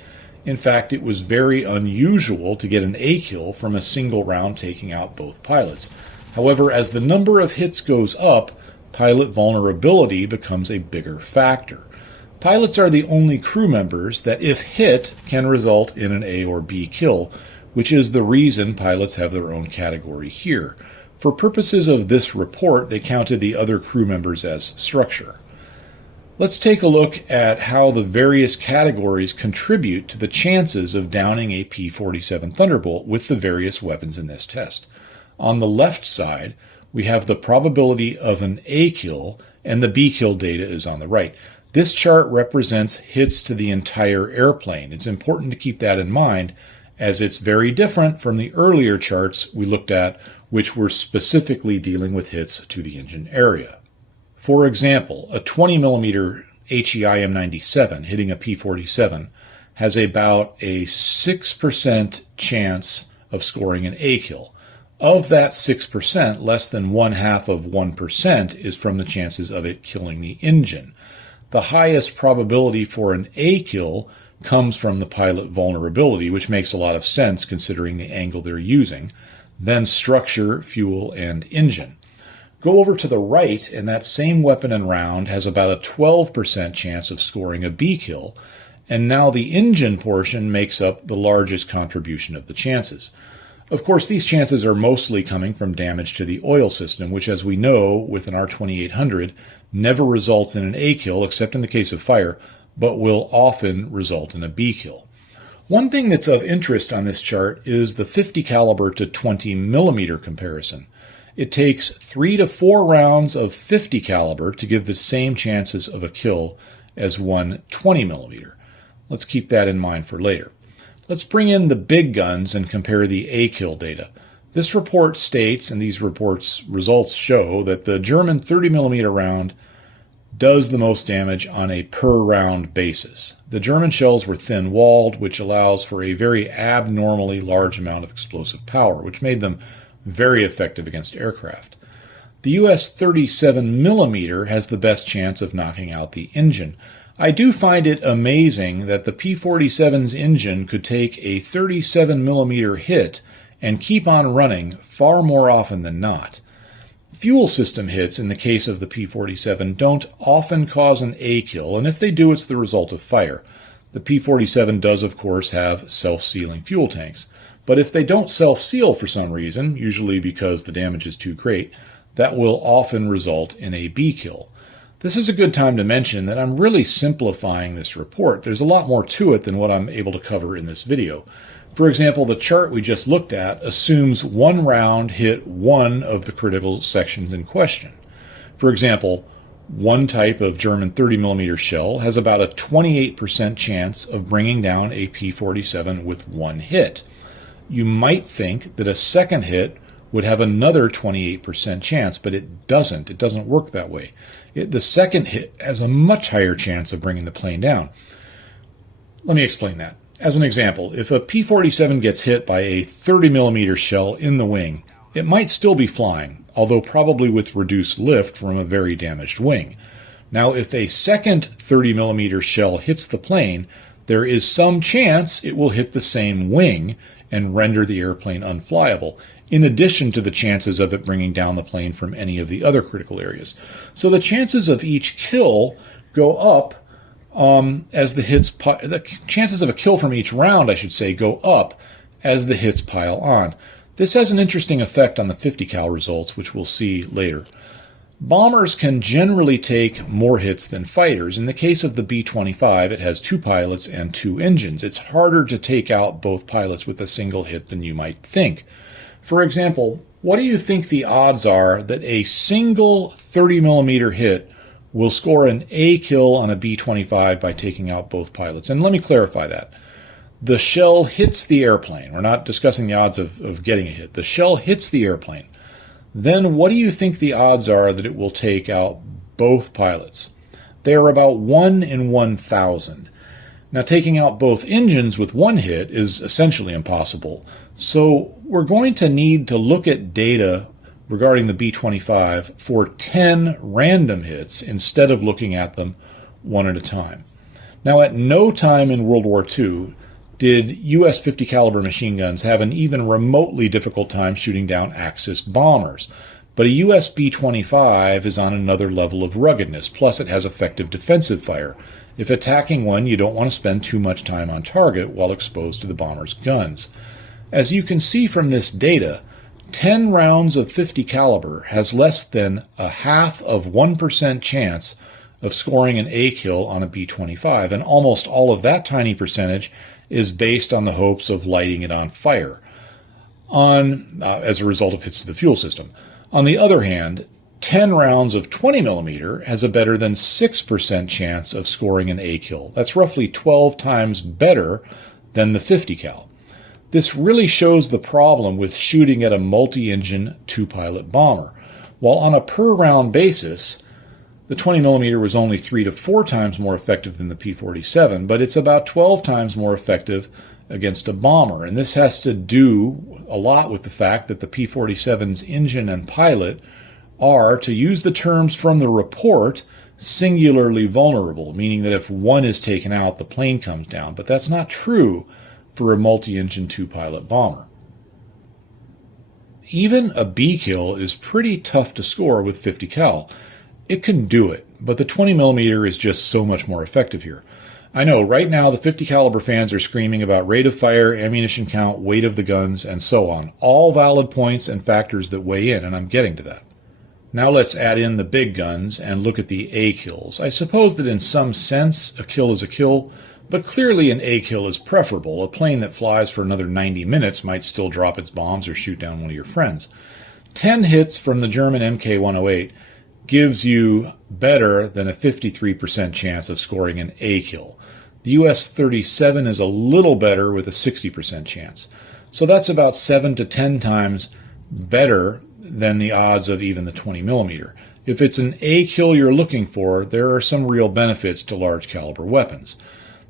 In fact, it was very unusual to get an A kill from a single round taking out both pilots. However, as the number of hits goes up, pilot vulnerability becomes a bigger factor. Pilots are the only crew members that, if hit, can result in an A or B kill, which is the reason pilots have their own category here. For purposes of this report, they counted the other crew members as structure. Let's take a look at how the various categories contribute to the chances of downing a P-47 Thunderbolt with the various weapons in this test. On the left side, we have the probability of an A kill, and the B kill data is on the right. This chart represents hits to the entire airplane. It's important to keep that in mind, as it's very different from the earlier charts we looked at, which were specifically dealing with hits to the engine area. For example, a 20mm HEI M97 hitting a P-47 has about a 6% chance of scoring an A kill. Of that 6%, less than 0.5% is from the chances of it killing the engine. The highest probability for an A kill comes from the pilot vulnerability, which makes a lot of sense considering the angle they're using, then structure, fuel, and engine. Go over to the right, and that same weapon and round has about a 12% chance of scoring a B kill, and now the engine portion makes up the largest contribution of the chances. Of course, these chances are mostly coming from damage to the oil system, which, as we know, with an R2800, never results in an A kill, except in the case of fire, but will often result in a B kill. One thing that's of interest on this chart is the 50 caliber to 20 millimeter comparison. It takes 3 to 4 rounds of 50 caliber to give the same chances of a kill as one 20 millimeter. Let's keep that in mind for later. Let's bring in the big guns and compare the A kill data. This report states, and these reports' results show, that the German 30 millimeter round does the most damage on a per-round basis. The German shells were thin-walled, which allows for a very abnormally large amount of explosive power, which made them very effective against aircraft. The US 37 millimeter has the best chance of knocking out the engine. I do find it amazing that the P-47's engine could take a 37 millimeter hit and keep on running far more often than not. Fuel system hits in the case of the P-47 don't often cause an A kill, and if they do, it's the result of fire. The P-47 does, of course, have self-sealing fuel tanks. But if they don't self-seal for some reason, usually because the damage is too great, that will often result in a B kill. This is a good time to mention that I'm really simplifying this report. There's a lot more to it than what I'm able to cover in this video. For example, the chart we just looked at assumes one round hit one of the critical sections in question. For example, one type of German 30 millimeter shell has about a 28% chance of bringing down a P-47 with one hit. You might think that a second hit would have another 28% chance, but it doesn't. It doesn't work that way. The second hit has a much higher chance of bringing the plane down. Let me explain that. As an example, if a P-47 gets hit by a 30 millimeter shell in the wing, it might still be flying, although probably with reduced lift from a very damaged wing. Now, if a second 30 millimeter shell hits the plane, there is some chance it will hit the same wing and render the airplane unflyable, in addition to the chances of it bringing down the plane from any of the other critical areas. So the chances of each kill go up as the chances of a kill from each round, I should say, go up as the hits pile on. This has an interesting effect on the 50 cal results, which we'll see later. Bombers can generally take more hits than fighters. In the case of the B-25, it has 2 pilots and 2 engines. It's harder to take out both pilots with a single hit than you might think. For example, what do you think the odds are that a single 30mm hit will score an A kill on a B-25 by taking out both pilots? And let me clarify that. The shell hits the airplane. We're not discussing the odds of getting a hit. The shell hits the airplane. Then what do you think the odds are that it will take out both pilots? They are about 1 in 1,000. Now, taking out both engines with one hit is essentially impossible. So we're going to need to look at data regarding the B-25 for 10 random hits instead of looking at them one at a time. Now, at no time in World War II did U.S. 50 caliber machine guns have an even remotely difficult time shooting down Axis bombers. But a U.S. B-25 is on another level of ruggedness, plus it has effective defensive fire. If attacking one, you don't want to spend too much time on target while exposed to the bomber's guns. As you can see from this data, 10 rounds of 50 caliber has less than 0.5% chance of scoring an A kill on a B-25, and almost all of that tiny percentage is based on the hopes of lighting it on fire as a result of hits to the fuel system. On the other hand, 10 rounds of 20mm has a better than 6% chance of scoring an A kill. That's roughly 12 times better than the 50 cal. This really shows the problem with shooting at a multi-engine 2-pilot bomber. While on a per-round basis, the 20mm was only 3 to 4 times more effective than the P-47, but it's about 12 times more effective against a bomber. And this has to do a lot with the fact that the P-47's engine and pilot are, to use the terms from the report, singularly vulnerable, meaning that if one is taken out, the plane comes down. But that's not true for a multi-engine 2-pilot bomber. Even a B kill is pretty tough to score with 50 cal. It can do it, but the 20mm is just so much more effective here. I know right now the 50 caliber fans are screaming about rate of fire, ammunition count, weight of the guns, and so on. All valid points and factors that weigh in, and I'm getting to that. Now let's add in the big guns and look at the A kills. I suppose that in some sense a kill is a kill, but clearly an A kill is preferable. A plane that flies for another 90 minutes might still drop its bombs or shoot down one of your friends. 10 hits from the German Mk108 gives you better than a 53% chance of scoring an A kill. The US-37 is a little better with a 60% chance. So that's about 7 to 10 times better than the odds of even the 20mm. If it's an A kill you're looking for, there are some real benefits to large caliber weapons.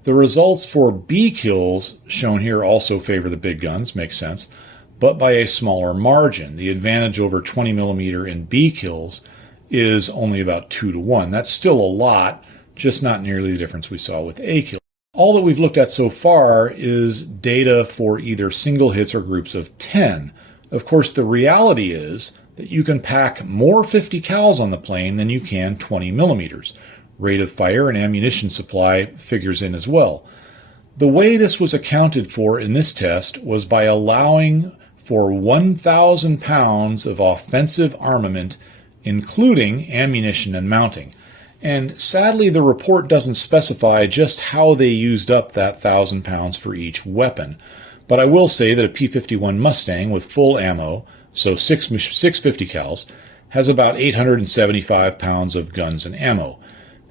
The results for B kills shown here also favor the big guns, makes sense, but by a smaller margin. The advantage over 20mm in B kills is only about 2 to 1. That's still a lot, just not nearly the difference we saw with A kills. All that we've looked at so far is data for either single hits or groups of 10. Of course, the reality is that you can pack more 50 cals on the plane than you can 20mm. Rate of fire and ammunition supply figures in as well. The way this was accounted for in this test was by allowing for 1,000 pounds of offensive armament, including ammunition and mounting. And sadly, the report doesn't specify just how they used up that 1,000 pounds for each weapon. But I will say that a P-51 Mustang with full ammo, so 6 50 cals, has about 875 pounds of guns and ammo.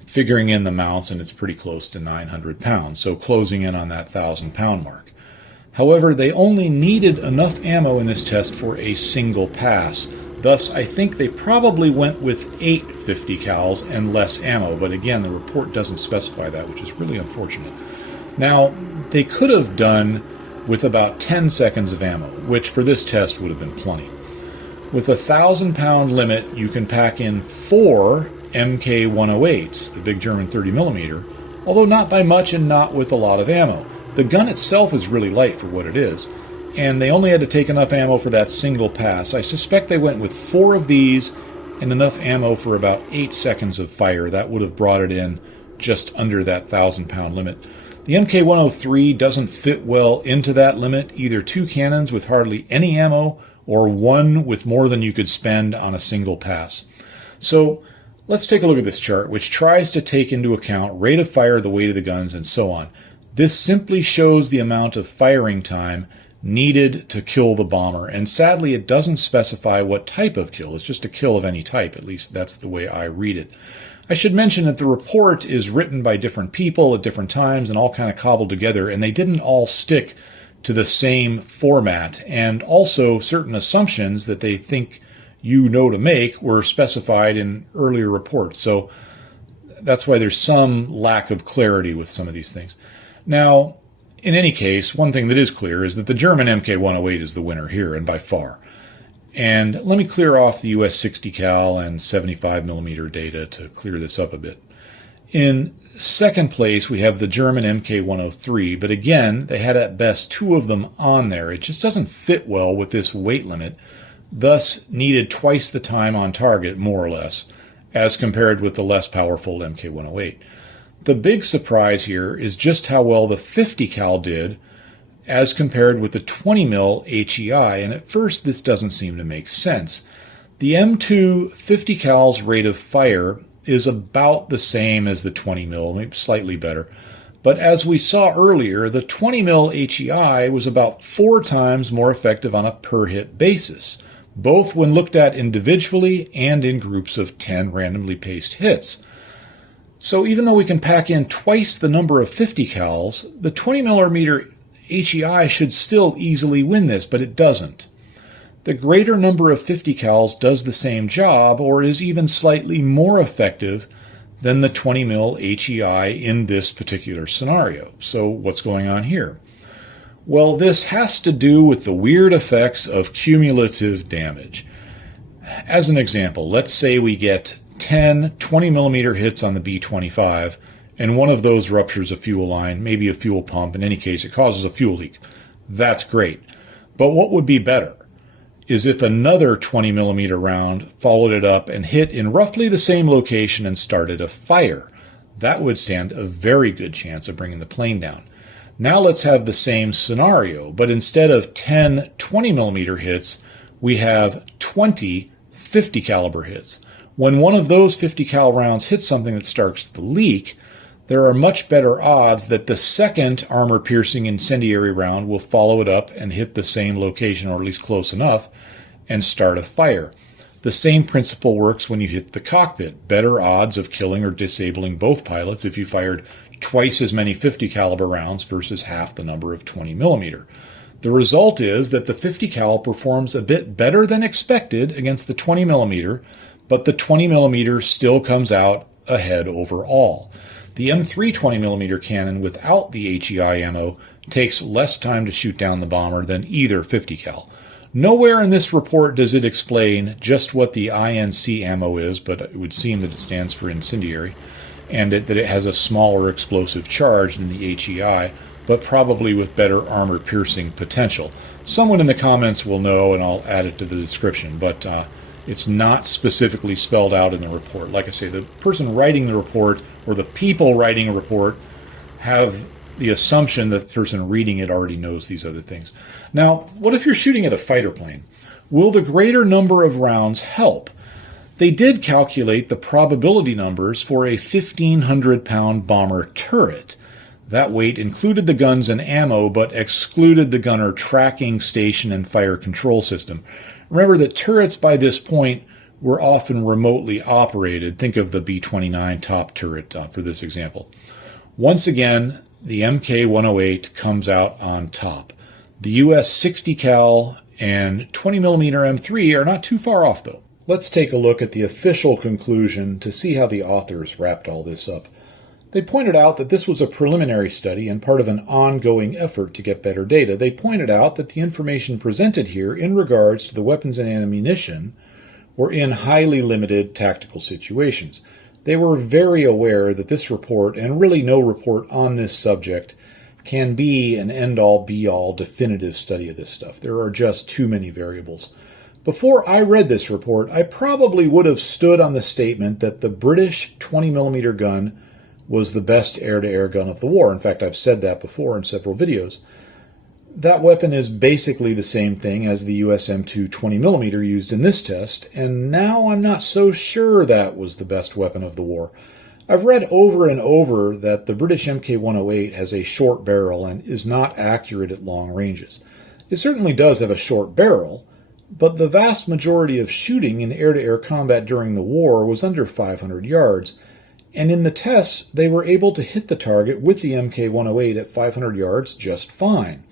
Figuring in the mounts, and it's pretty close to 900 pounds, so closing in on that 1,000-pound mark. However, they only needed enough ammo in this test for a single pass. Thus, I think they probably went with 8 50 cals and less ammo, but again, the report doesn't specify that, which is really unfortunate. Now, they could have done with about 10 seconds of ammo, which for this test would have been plenty. With a 1,000-pound limit, you can pack in 4 Mk108s, the big German 30mm, although not by much and not with a lot of ammo. The gun itself is really light for what it is, and they only had to take enough ammo for that single pass. I suspect they went with 4 of these and enough ammo for about 8 seconds of fire. That would have brought it in just under that 1,000-pound limit. The Mk103 doesn't fit well into that limit, either two cannons with hardly any ammo or one with more than you could spend on a single pass. So let's take a look at this chart, which tries to take into account rate of fire, the weight of the guns, and so on. This simply shows the amount of firing time needed to kill the bomber, and sadly it doesn't specify what type of kill. It's just a kill of any type, at least that's the way I read it. I should mention that the report is written by different people at different times and all kind of cobbled together, and they didn't all stick to the same format, and also certain assumptions that they think you know to make were specified in earlier reports. So that's why there's some lack of clarity with some of these things. Now, in any case, one thing that is clear is that the German Mk108 is the winner here, and by far. And let me clear off the US 60 cal and 75 millimeter data to clear this up a bit. In second place, we have the German Mk103, but again, they had at best two of them on there. It just doesn't fit well with this weight limit, thus needed twice the time on target, more or less, as compared with the less powerful Mk108. The big surprise here is just how well the 50 cal did as compared with the 20 mil HEI, and at first this doesn't seem to make sense. The M2 50 cal's rate of fire is about the same as the 20 mil, maybe slightly better. But as we saw earlier, the 20 mil HEI was about 4 times more effective on a per hit basis, both when looked at individually and in groups of 10 randomly paced hits. So even though we can pack in twice the number of 50 cals, the 20 millimeter HEI should still easily win this, but it doesn't. The greater number of 50 cals does the same job or is even slightly more effective than the 20 mil HEI in this particular scenario. So what's going on here? Well, this has to do with the weird effects of cumulative damage. As an example, let's say we get 10 20 millimeter hits on the B-25, and one of those ruptures a fuel line, maybe a fuel pump. In any case, it causes a fuel leak. That's great. But what would be better is if another 20 millimeter round followed it up and hit in roughly the same location and started a fire. That would stand a very good chance of bringing the plane down. Now let's have the same scenario, but instead of 10 20 millimeter hits, we have 20 50 caliber hits. When one of those 50 cal rounds hits something that starts the leak, there are much better odds that the second armor-piercing incendiary round will follow it up and hit the same location, or at least close enough, and start a fire. The same principle works when you hit the cockpit. Better odds of killing or disabling both pilots if you fired twice as many 50 caliber rounds versus half the number of 20 millimeter. The result is that the 50 cal performs a bit better than expected against the 20 millimeter, but the 20 millimeter still comes out ahead overall. The M3 20 millimeter cannon without the HEI ammo takes less time to shoot down the bomber than either 50 cal. Nowhere in this report does it explain just what the INC ammo is, but it would seem that it stands for incendiary, and that it has a smaller explosive charge than the HEI, but probably with better armor-piercing potential. Someone in the comments will know, and I'll add it to the description, but it's not specifically spelled out in the report. Like I say, the person writing the report, or the people writing a report, have the assumption that the person reading it already knows these other things. Now, what if you're shooting at a fighter plane? Will the greater number of rounds help? They did calculate the probability numbers for a 1,500-pound bomber turret. That weight included the guns and ammo, but excluded the gunner tracking, station, and fire control system. Remember that turrets by this point were often remotely operated. Think of the B-29 top turret for this example. Once again, the Mk108 comes out on top. The US 60 cal and 20 millimeter M3 are not too far off, though. Let's take a look at the official conclusion to see how the authors wrapped all this up. They pointed out that this was a preliminary study and part of an ongoing effort to get better data. They pointed out that the information presented here in regards to the weapons and ammunition were in highly limited tactical situations. They were very aware that this report, and really no report on this subject, can be an end-all, be-all definitive study of this stuff. There are just too many variables. Before I read this report, I probably would have stood on the statement that the British 20 millimeter gun was the best air-to-air gun of the war. In fact, I've said that before in several videos. That weapon is basically the same thing as the US M2 20mm used in this test, and now I'm not so sure that was the best weapon of the war. I've read over and over that the British Mk108 has a short barrel and is not accurate at long ranges. It certainly does have a short barrel, but the vast majority of shooting in air-to-air combat during the war was under 500 yards, and in the tests they were able to hit the target with the Mk108 at 500 yards just fine.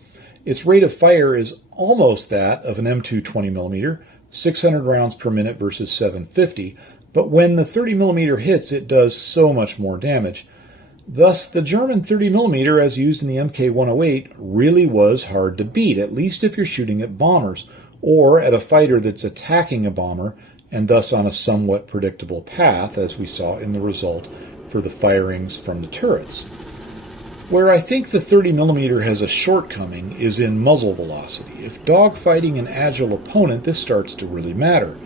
Its rate of fire is almost that of an M2 20mm, 600 rounds per minute versus 750, but when the 30mm hits, it does so much more damage. Thus, the German 30mm as used in the Mk108 really was hard to beat, at least if you're shooting at bombers, or at a fighter that's attacking a bomber, and thus on a somewhat predictable path, as we saw in the result for the firings from the turrets. Where I think the 30mm has a shortcoming is in muzzle velocity. If dogfighting an agile opponent, this starts to really matter.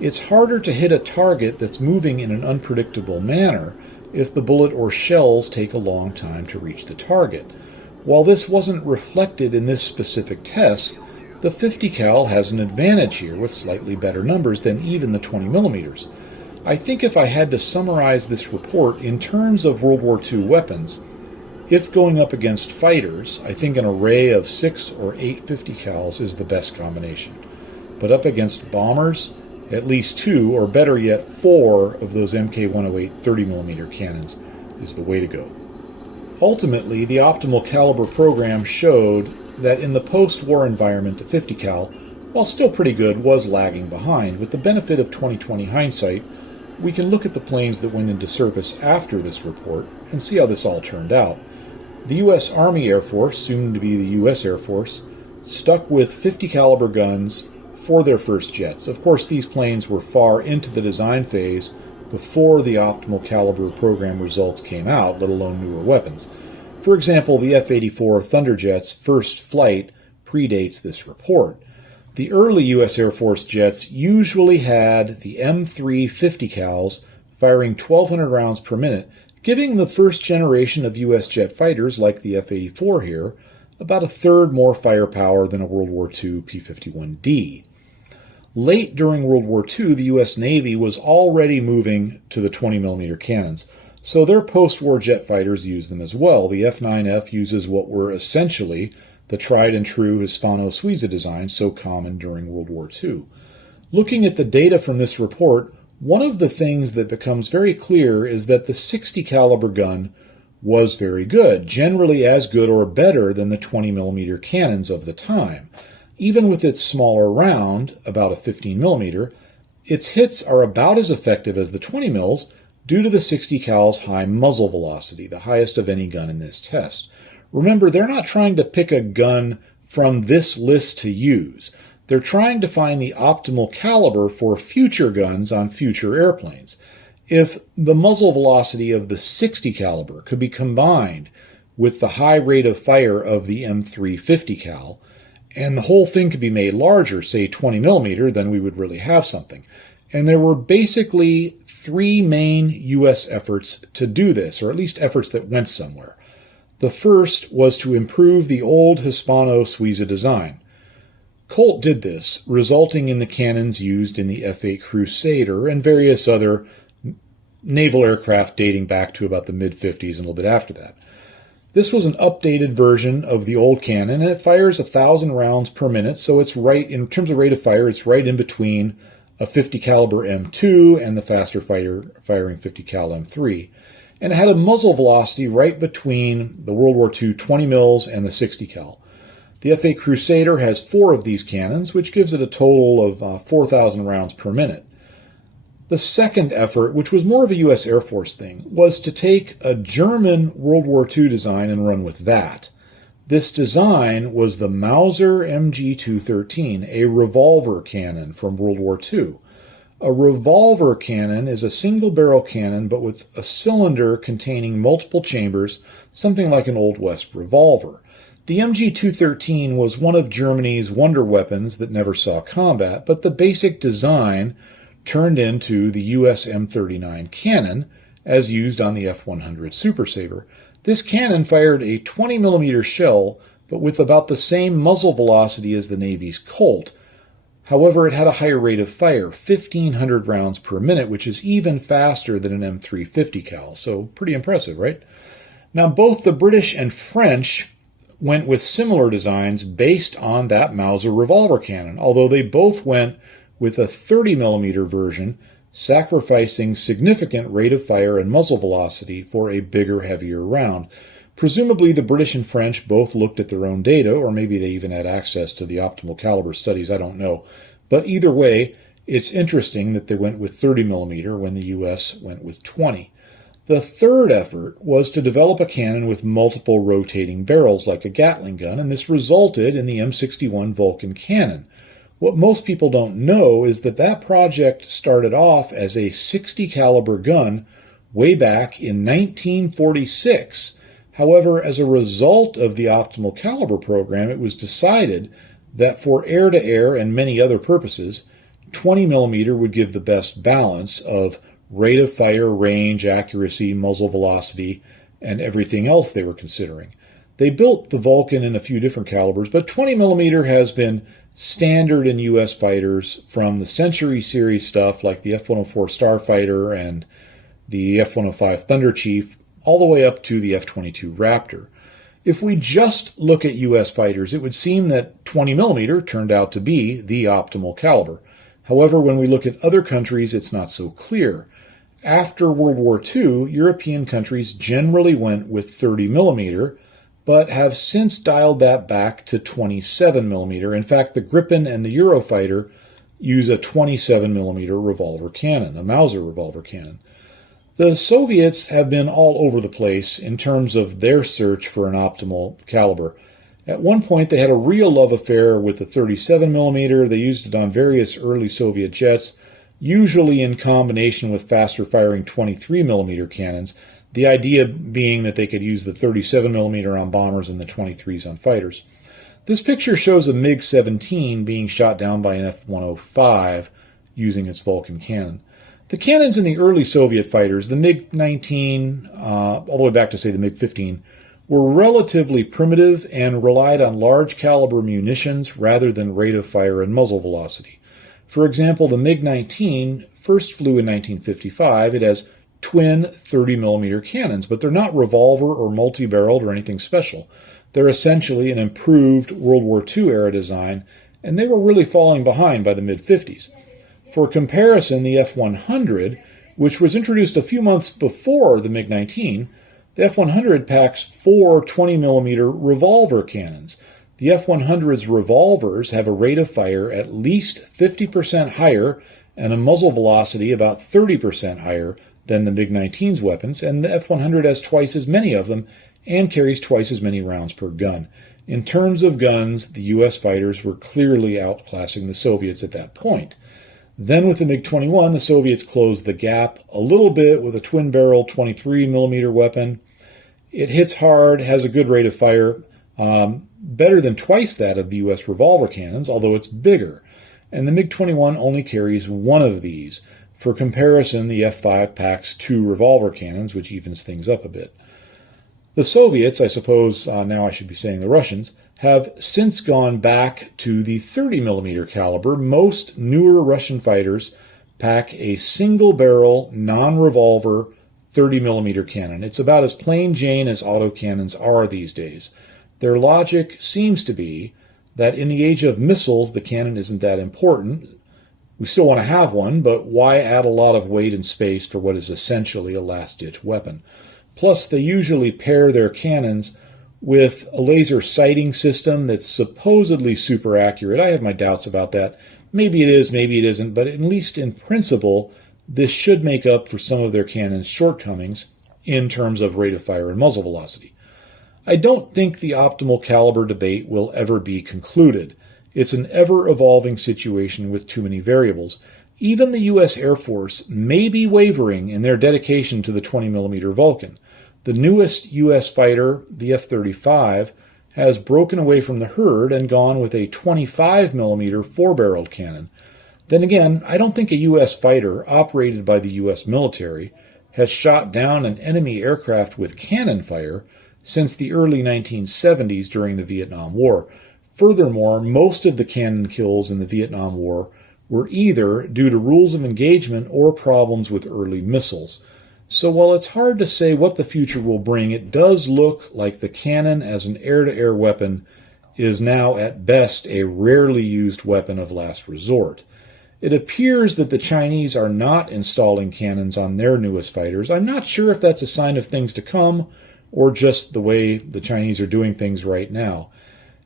It's harder to hit a target that's moving in an unpredictable manner if the bullet or shells take a long time to reach the target. While this wasn't reflected in this specific test, the 50 cal has an advantage here with slightly better numbers than even the 20mm. I think if I had to summarize this report in terms of World War II weapons, if going up against fighters, I think an array of 6 or 8 50 cals is the best combination. But up against bombers, at least 2, or better yet 4 of those Mk108 30mm cannons is the way to go. Ultimately, the optimal caliber program showed that in the post-war environment, the 50 cal, while still pretty good, was lagging behind. With the benefit of 20/20 hindsight, we can look at the planes that went into service after this report and see how this all turned out. The U.S. Army Air Force, soon to be the U.S. Air Force, stuck with 50 caliber guns for their first jets. Of course, these planes were far into the design phase before the optimal caliber program results came out, let alone newer weapons. For example, the F-84 Thunderjet's first flight predates this report. The early U.S. Air Force jets usually had the M3 50 cals firing 1,200 rounds per minute, giving the first generation of U.S. jet fighters, like the F-84 here, about a third more firepower than a World War II P-51D. Late during World War II, the U.S. Navy was already moving to the 20mm cannons, so their post-war jet fighters used them as well. The F-9F uses what were essentially the tried-and-true Hispano-Suiza design so common during World War II. Looking at the data from this report, one of the things that becomes very clear is that the 60 caliber gun was very good, generally as good or better than the 20mm cannons of the time. Even with its smaller round, about a 15mm, its hits are about as effective as the 20 mils due to the 60 cal's high muzzle velocity, the highest of any gun in this test. Remember, they're not trying to pick a gun from this list to use. They're trying to find the optimal caliber for future guns on future airplanes. If the muzzle velocity of the 60 caliber could be combined with the high rate of fire of the M3 50 cal, and the whole thing could be made larger, say 20mm, then we would really have something. And there were basically 3 main U.S. efforts to do this, or at least efforts that went somewhere. The first was to improve the old Hispano-Suiza design. Colt did this, resulting in the cannons used in the F-8 Crusader and various other naval aircraft dating back to about the mid-50s and a little bit after that. This was an updated version of the old cannon, and it fires 1,000 rounds per minute, so it's right, in terms of rate of fire, it's right in between a 50 caliber M2 and the faster firing 50 cal M3. And it had a muzzle velocity right between the World War II 20 mils and the 60 cal. The F-8 Crusader has 4 of these cannons, which gives it a total of 4,000 rounds per minute. The second effort, which was more of a U.S. Air Force thing, was to take a German World War II design and run with that. This design was the Mauser MG213, a revolver cannon from World War II. A revolver cannon is a single-barrel cannon, but with a cylinder containing multiple chambers, something like an Old West revolver. The MG213 was one of Germany's wonder weapons that never saw combat, but the basic design turned into the US M39 cannon, as used on the F-100 Super Sabre. This cannon fired a 20mm shell, but with about the same muzzle velocity as the Navy's Colt. However, it had a higher rate of fire, 1,500 rounds per minute, which is even faster than an M350 cal, so pretty impressive, right? Now, both the British and French went with similar designs based on that Mauser revolver cannon, although they both went with a 30mm version, sacrificing significant rate of fire and muzzle velocity for a bigger, heavier round. Presumably, the British and French both looked at their own data, or maybe they even had access to the optimal caliber studies, I don't know. But either way, it's interesting that they went with 30mm when the US went with 20. The third effort was to develop a cannon with multiple rotating barrels like a Gatling gun, and this resulted in the M61 Vulcan cannon. What most people don't know is that that project started off as a 60 caliber gun way back in 1946. However, as a result of the optimal caliber program, it was decided that for air-to-air and many other purposes, 20mm would give the best balance of rate of fire, range, accuracy, muzzle velocity, and everything else they were considering. They built the Vulcan in a few different calibers, but 20mm has been standard in U.S. fighters from the Century series stuff like the F-104 Starfighter and the F-105 Thunder Chief, all the way up to the F-22 Raptor. If we just look at U.S. fighters, it would seem that 20mm turned out to be the optimal caliber. However, when we look at other countries, it's not so clear. After World War II, European countries generally went with 30mm, but have since dialed that back to 27mm. In fact, the Gripen and the Eurofighter use a 27mm revolver cannon, a Mauser revolver cannon. The Soviets have been all over the place in terms of their search for an optimal caliber. At one point, they had a real love affair with the 37mm. They used it on various early Soviet jets, usually in combination with faster-firing 23mm cannons, the idea being that they could use the 37mm on bombers and the 23s on fighters. This picture shows a MiG-17 being shot down by an F-105 using its Vulcan cannon. The cannons in the early Soviet fighters, the MiG-19, all the way back to, say, the MiG-15, were relatively primitive and relied on large caliber munitions rather than rate of fire and muzzle velocity. For example, the MiG-19 first flew in 1955. It has twin 30mm cannons, but they're not revolver or multi-barreled or anything special. They're essentially an improved World War II era design, and they were really falling behind by the mid-50s. For comparison, the F-100, which was introduced a few months before the MiG-19, the F-100 packs 4 20mm revolver cannons. The F-100's revolvers have a rate of fire at least 50% higher and a muzzle velocity about 30% higher than the MiG-19's weapons, and the F-100 has twice as many of them and carries twice as many rounds per gun. In terms of guns, the U.S. fighters were clearly outclassing the Soviets at that point. Then with the MiG-21, the Soviets closed the gap a little bit with a twin-barrel 23mm weapon. It hits hard, has a good rate of fire, better than twice that of the U.S. revolver cannons, although it's bigger. And the MiG-21 only carries one of these. For comparison, the F-5 packs 2 revolver cannons, which evens things up a bit. The Soviets, I suppose now I should be saying the Russians, have since gone back to the 30mm caliber. Most newer Russian fighters pack a single-barrel, non-revolver 30mm cannon. It's about as plain Jane as autocannons are these days. Their logic seems to be that in the age of missiles, the cannon isn't that important. We still want to have one, but why add a lot of weight and space for what is essentially a last-ditch weapon? Plus, they usually pair their cannons with a laser sighting system that's supposedly super accurate. I have my doubts about that. Maybe it is, maybe it isn't, but at least in principle, this should make up for some of their cannons' shortcomings in terms of rate of fire and muzzle velocity. I don't think the optimal caliber debate will ever be concluded. It's an ever-evolving situation with too many variables. Even the U.S. Air Force may be wavering in their dedication to the 20mm Vulcan. The newest U.S. fighter, the F-35, has broken away from the herd and gone with a 25mm four-barreled cannon. Then again, I don't think a U.S. fighter operated by the U.S. military has shot down an enemy aircraft with cannon fire since the early 1970s during the Vietnam War. Furthermore, most of the cannon kills in the Vietnam War were either due to rules of engagement or problems with early missiles. So while it's hard to say what the future will bring, it does look like the cannon as an air-to-air weapon is now at best a rarely used weapon of last resort. It appears that the Chinese are not installing cannons on their newest fighters. I'm not sure if that's a sign of things to come or just the way the Chinese are doing things right now.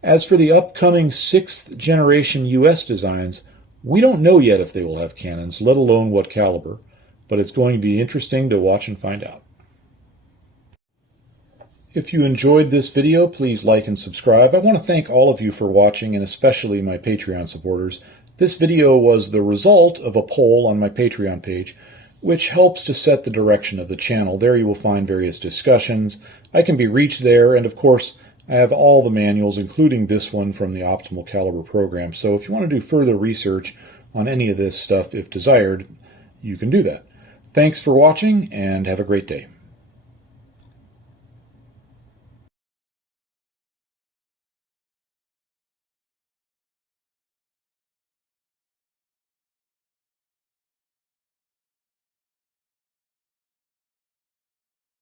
As for the upcoming 6th generation U.S. designs, we don't know yet if they will have cannons, let alone what caliber, but it's going to be interesting to watch and find out. If you enjoyed this video, please like and subscribe. I want to thank all of you for watching, and especially my Patreon supporters. This video was the result of a poll on my Patreon page, which helps to set the direction of the channel. There you will find various discussions. I can be reached there, and of course, I have all the manuals, including this one from the Optimal Caliber program. So if you want to do further research on any of this stuff, if desired, you can do that. Thanks for watching, and have a great day.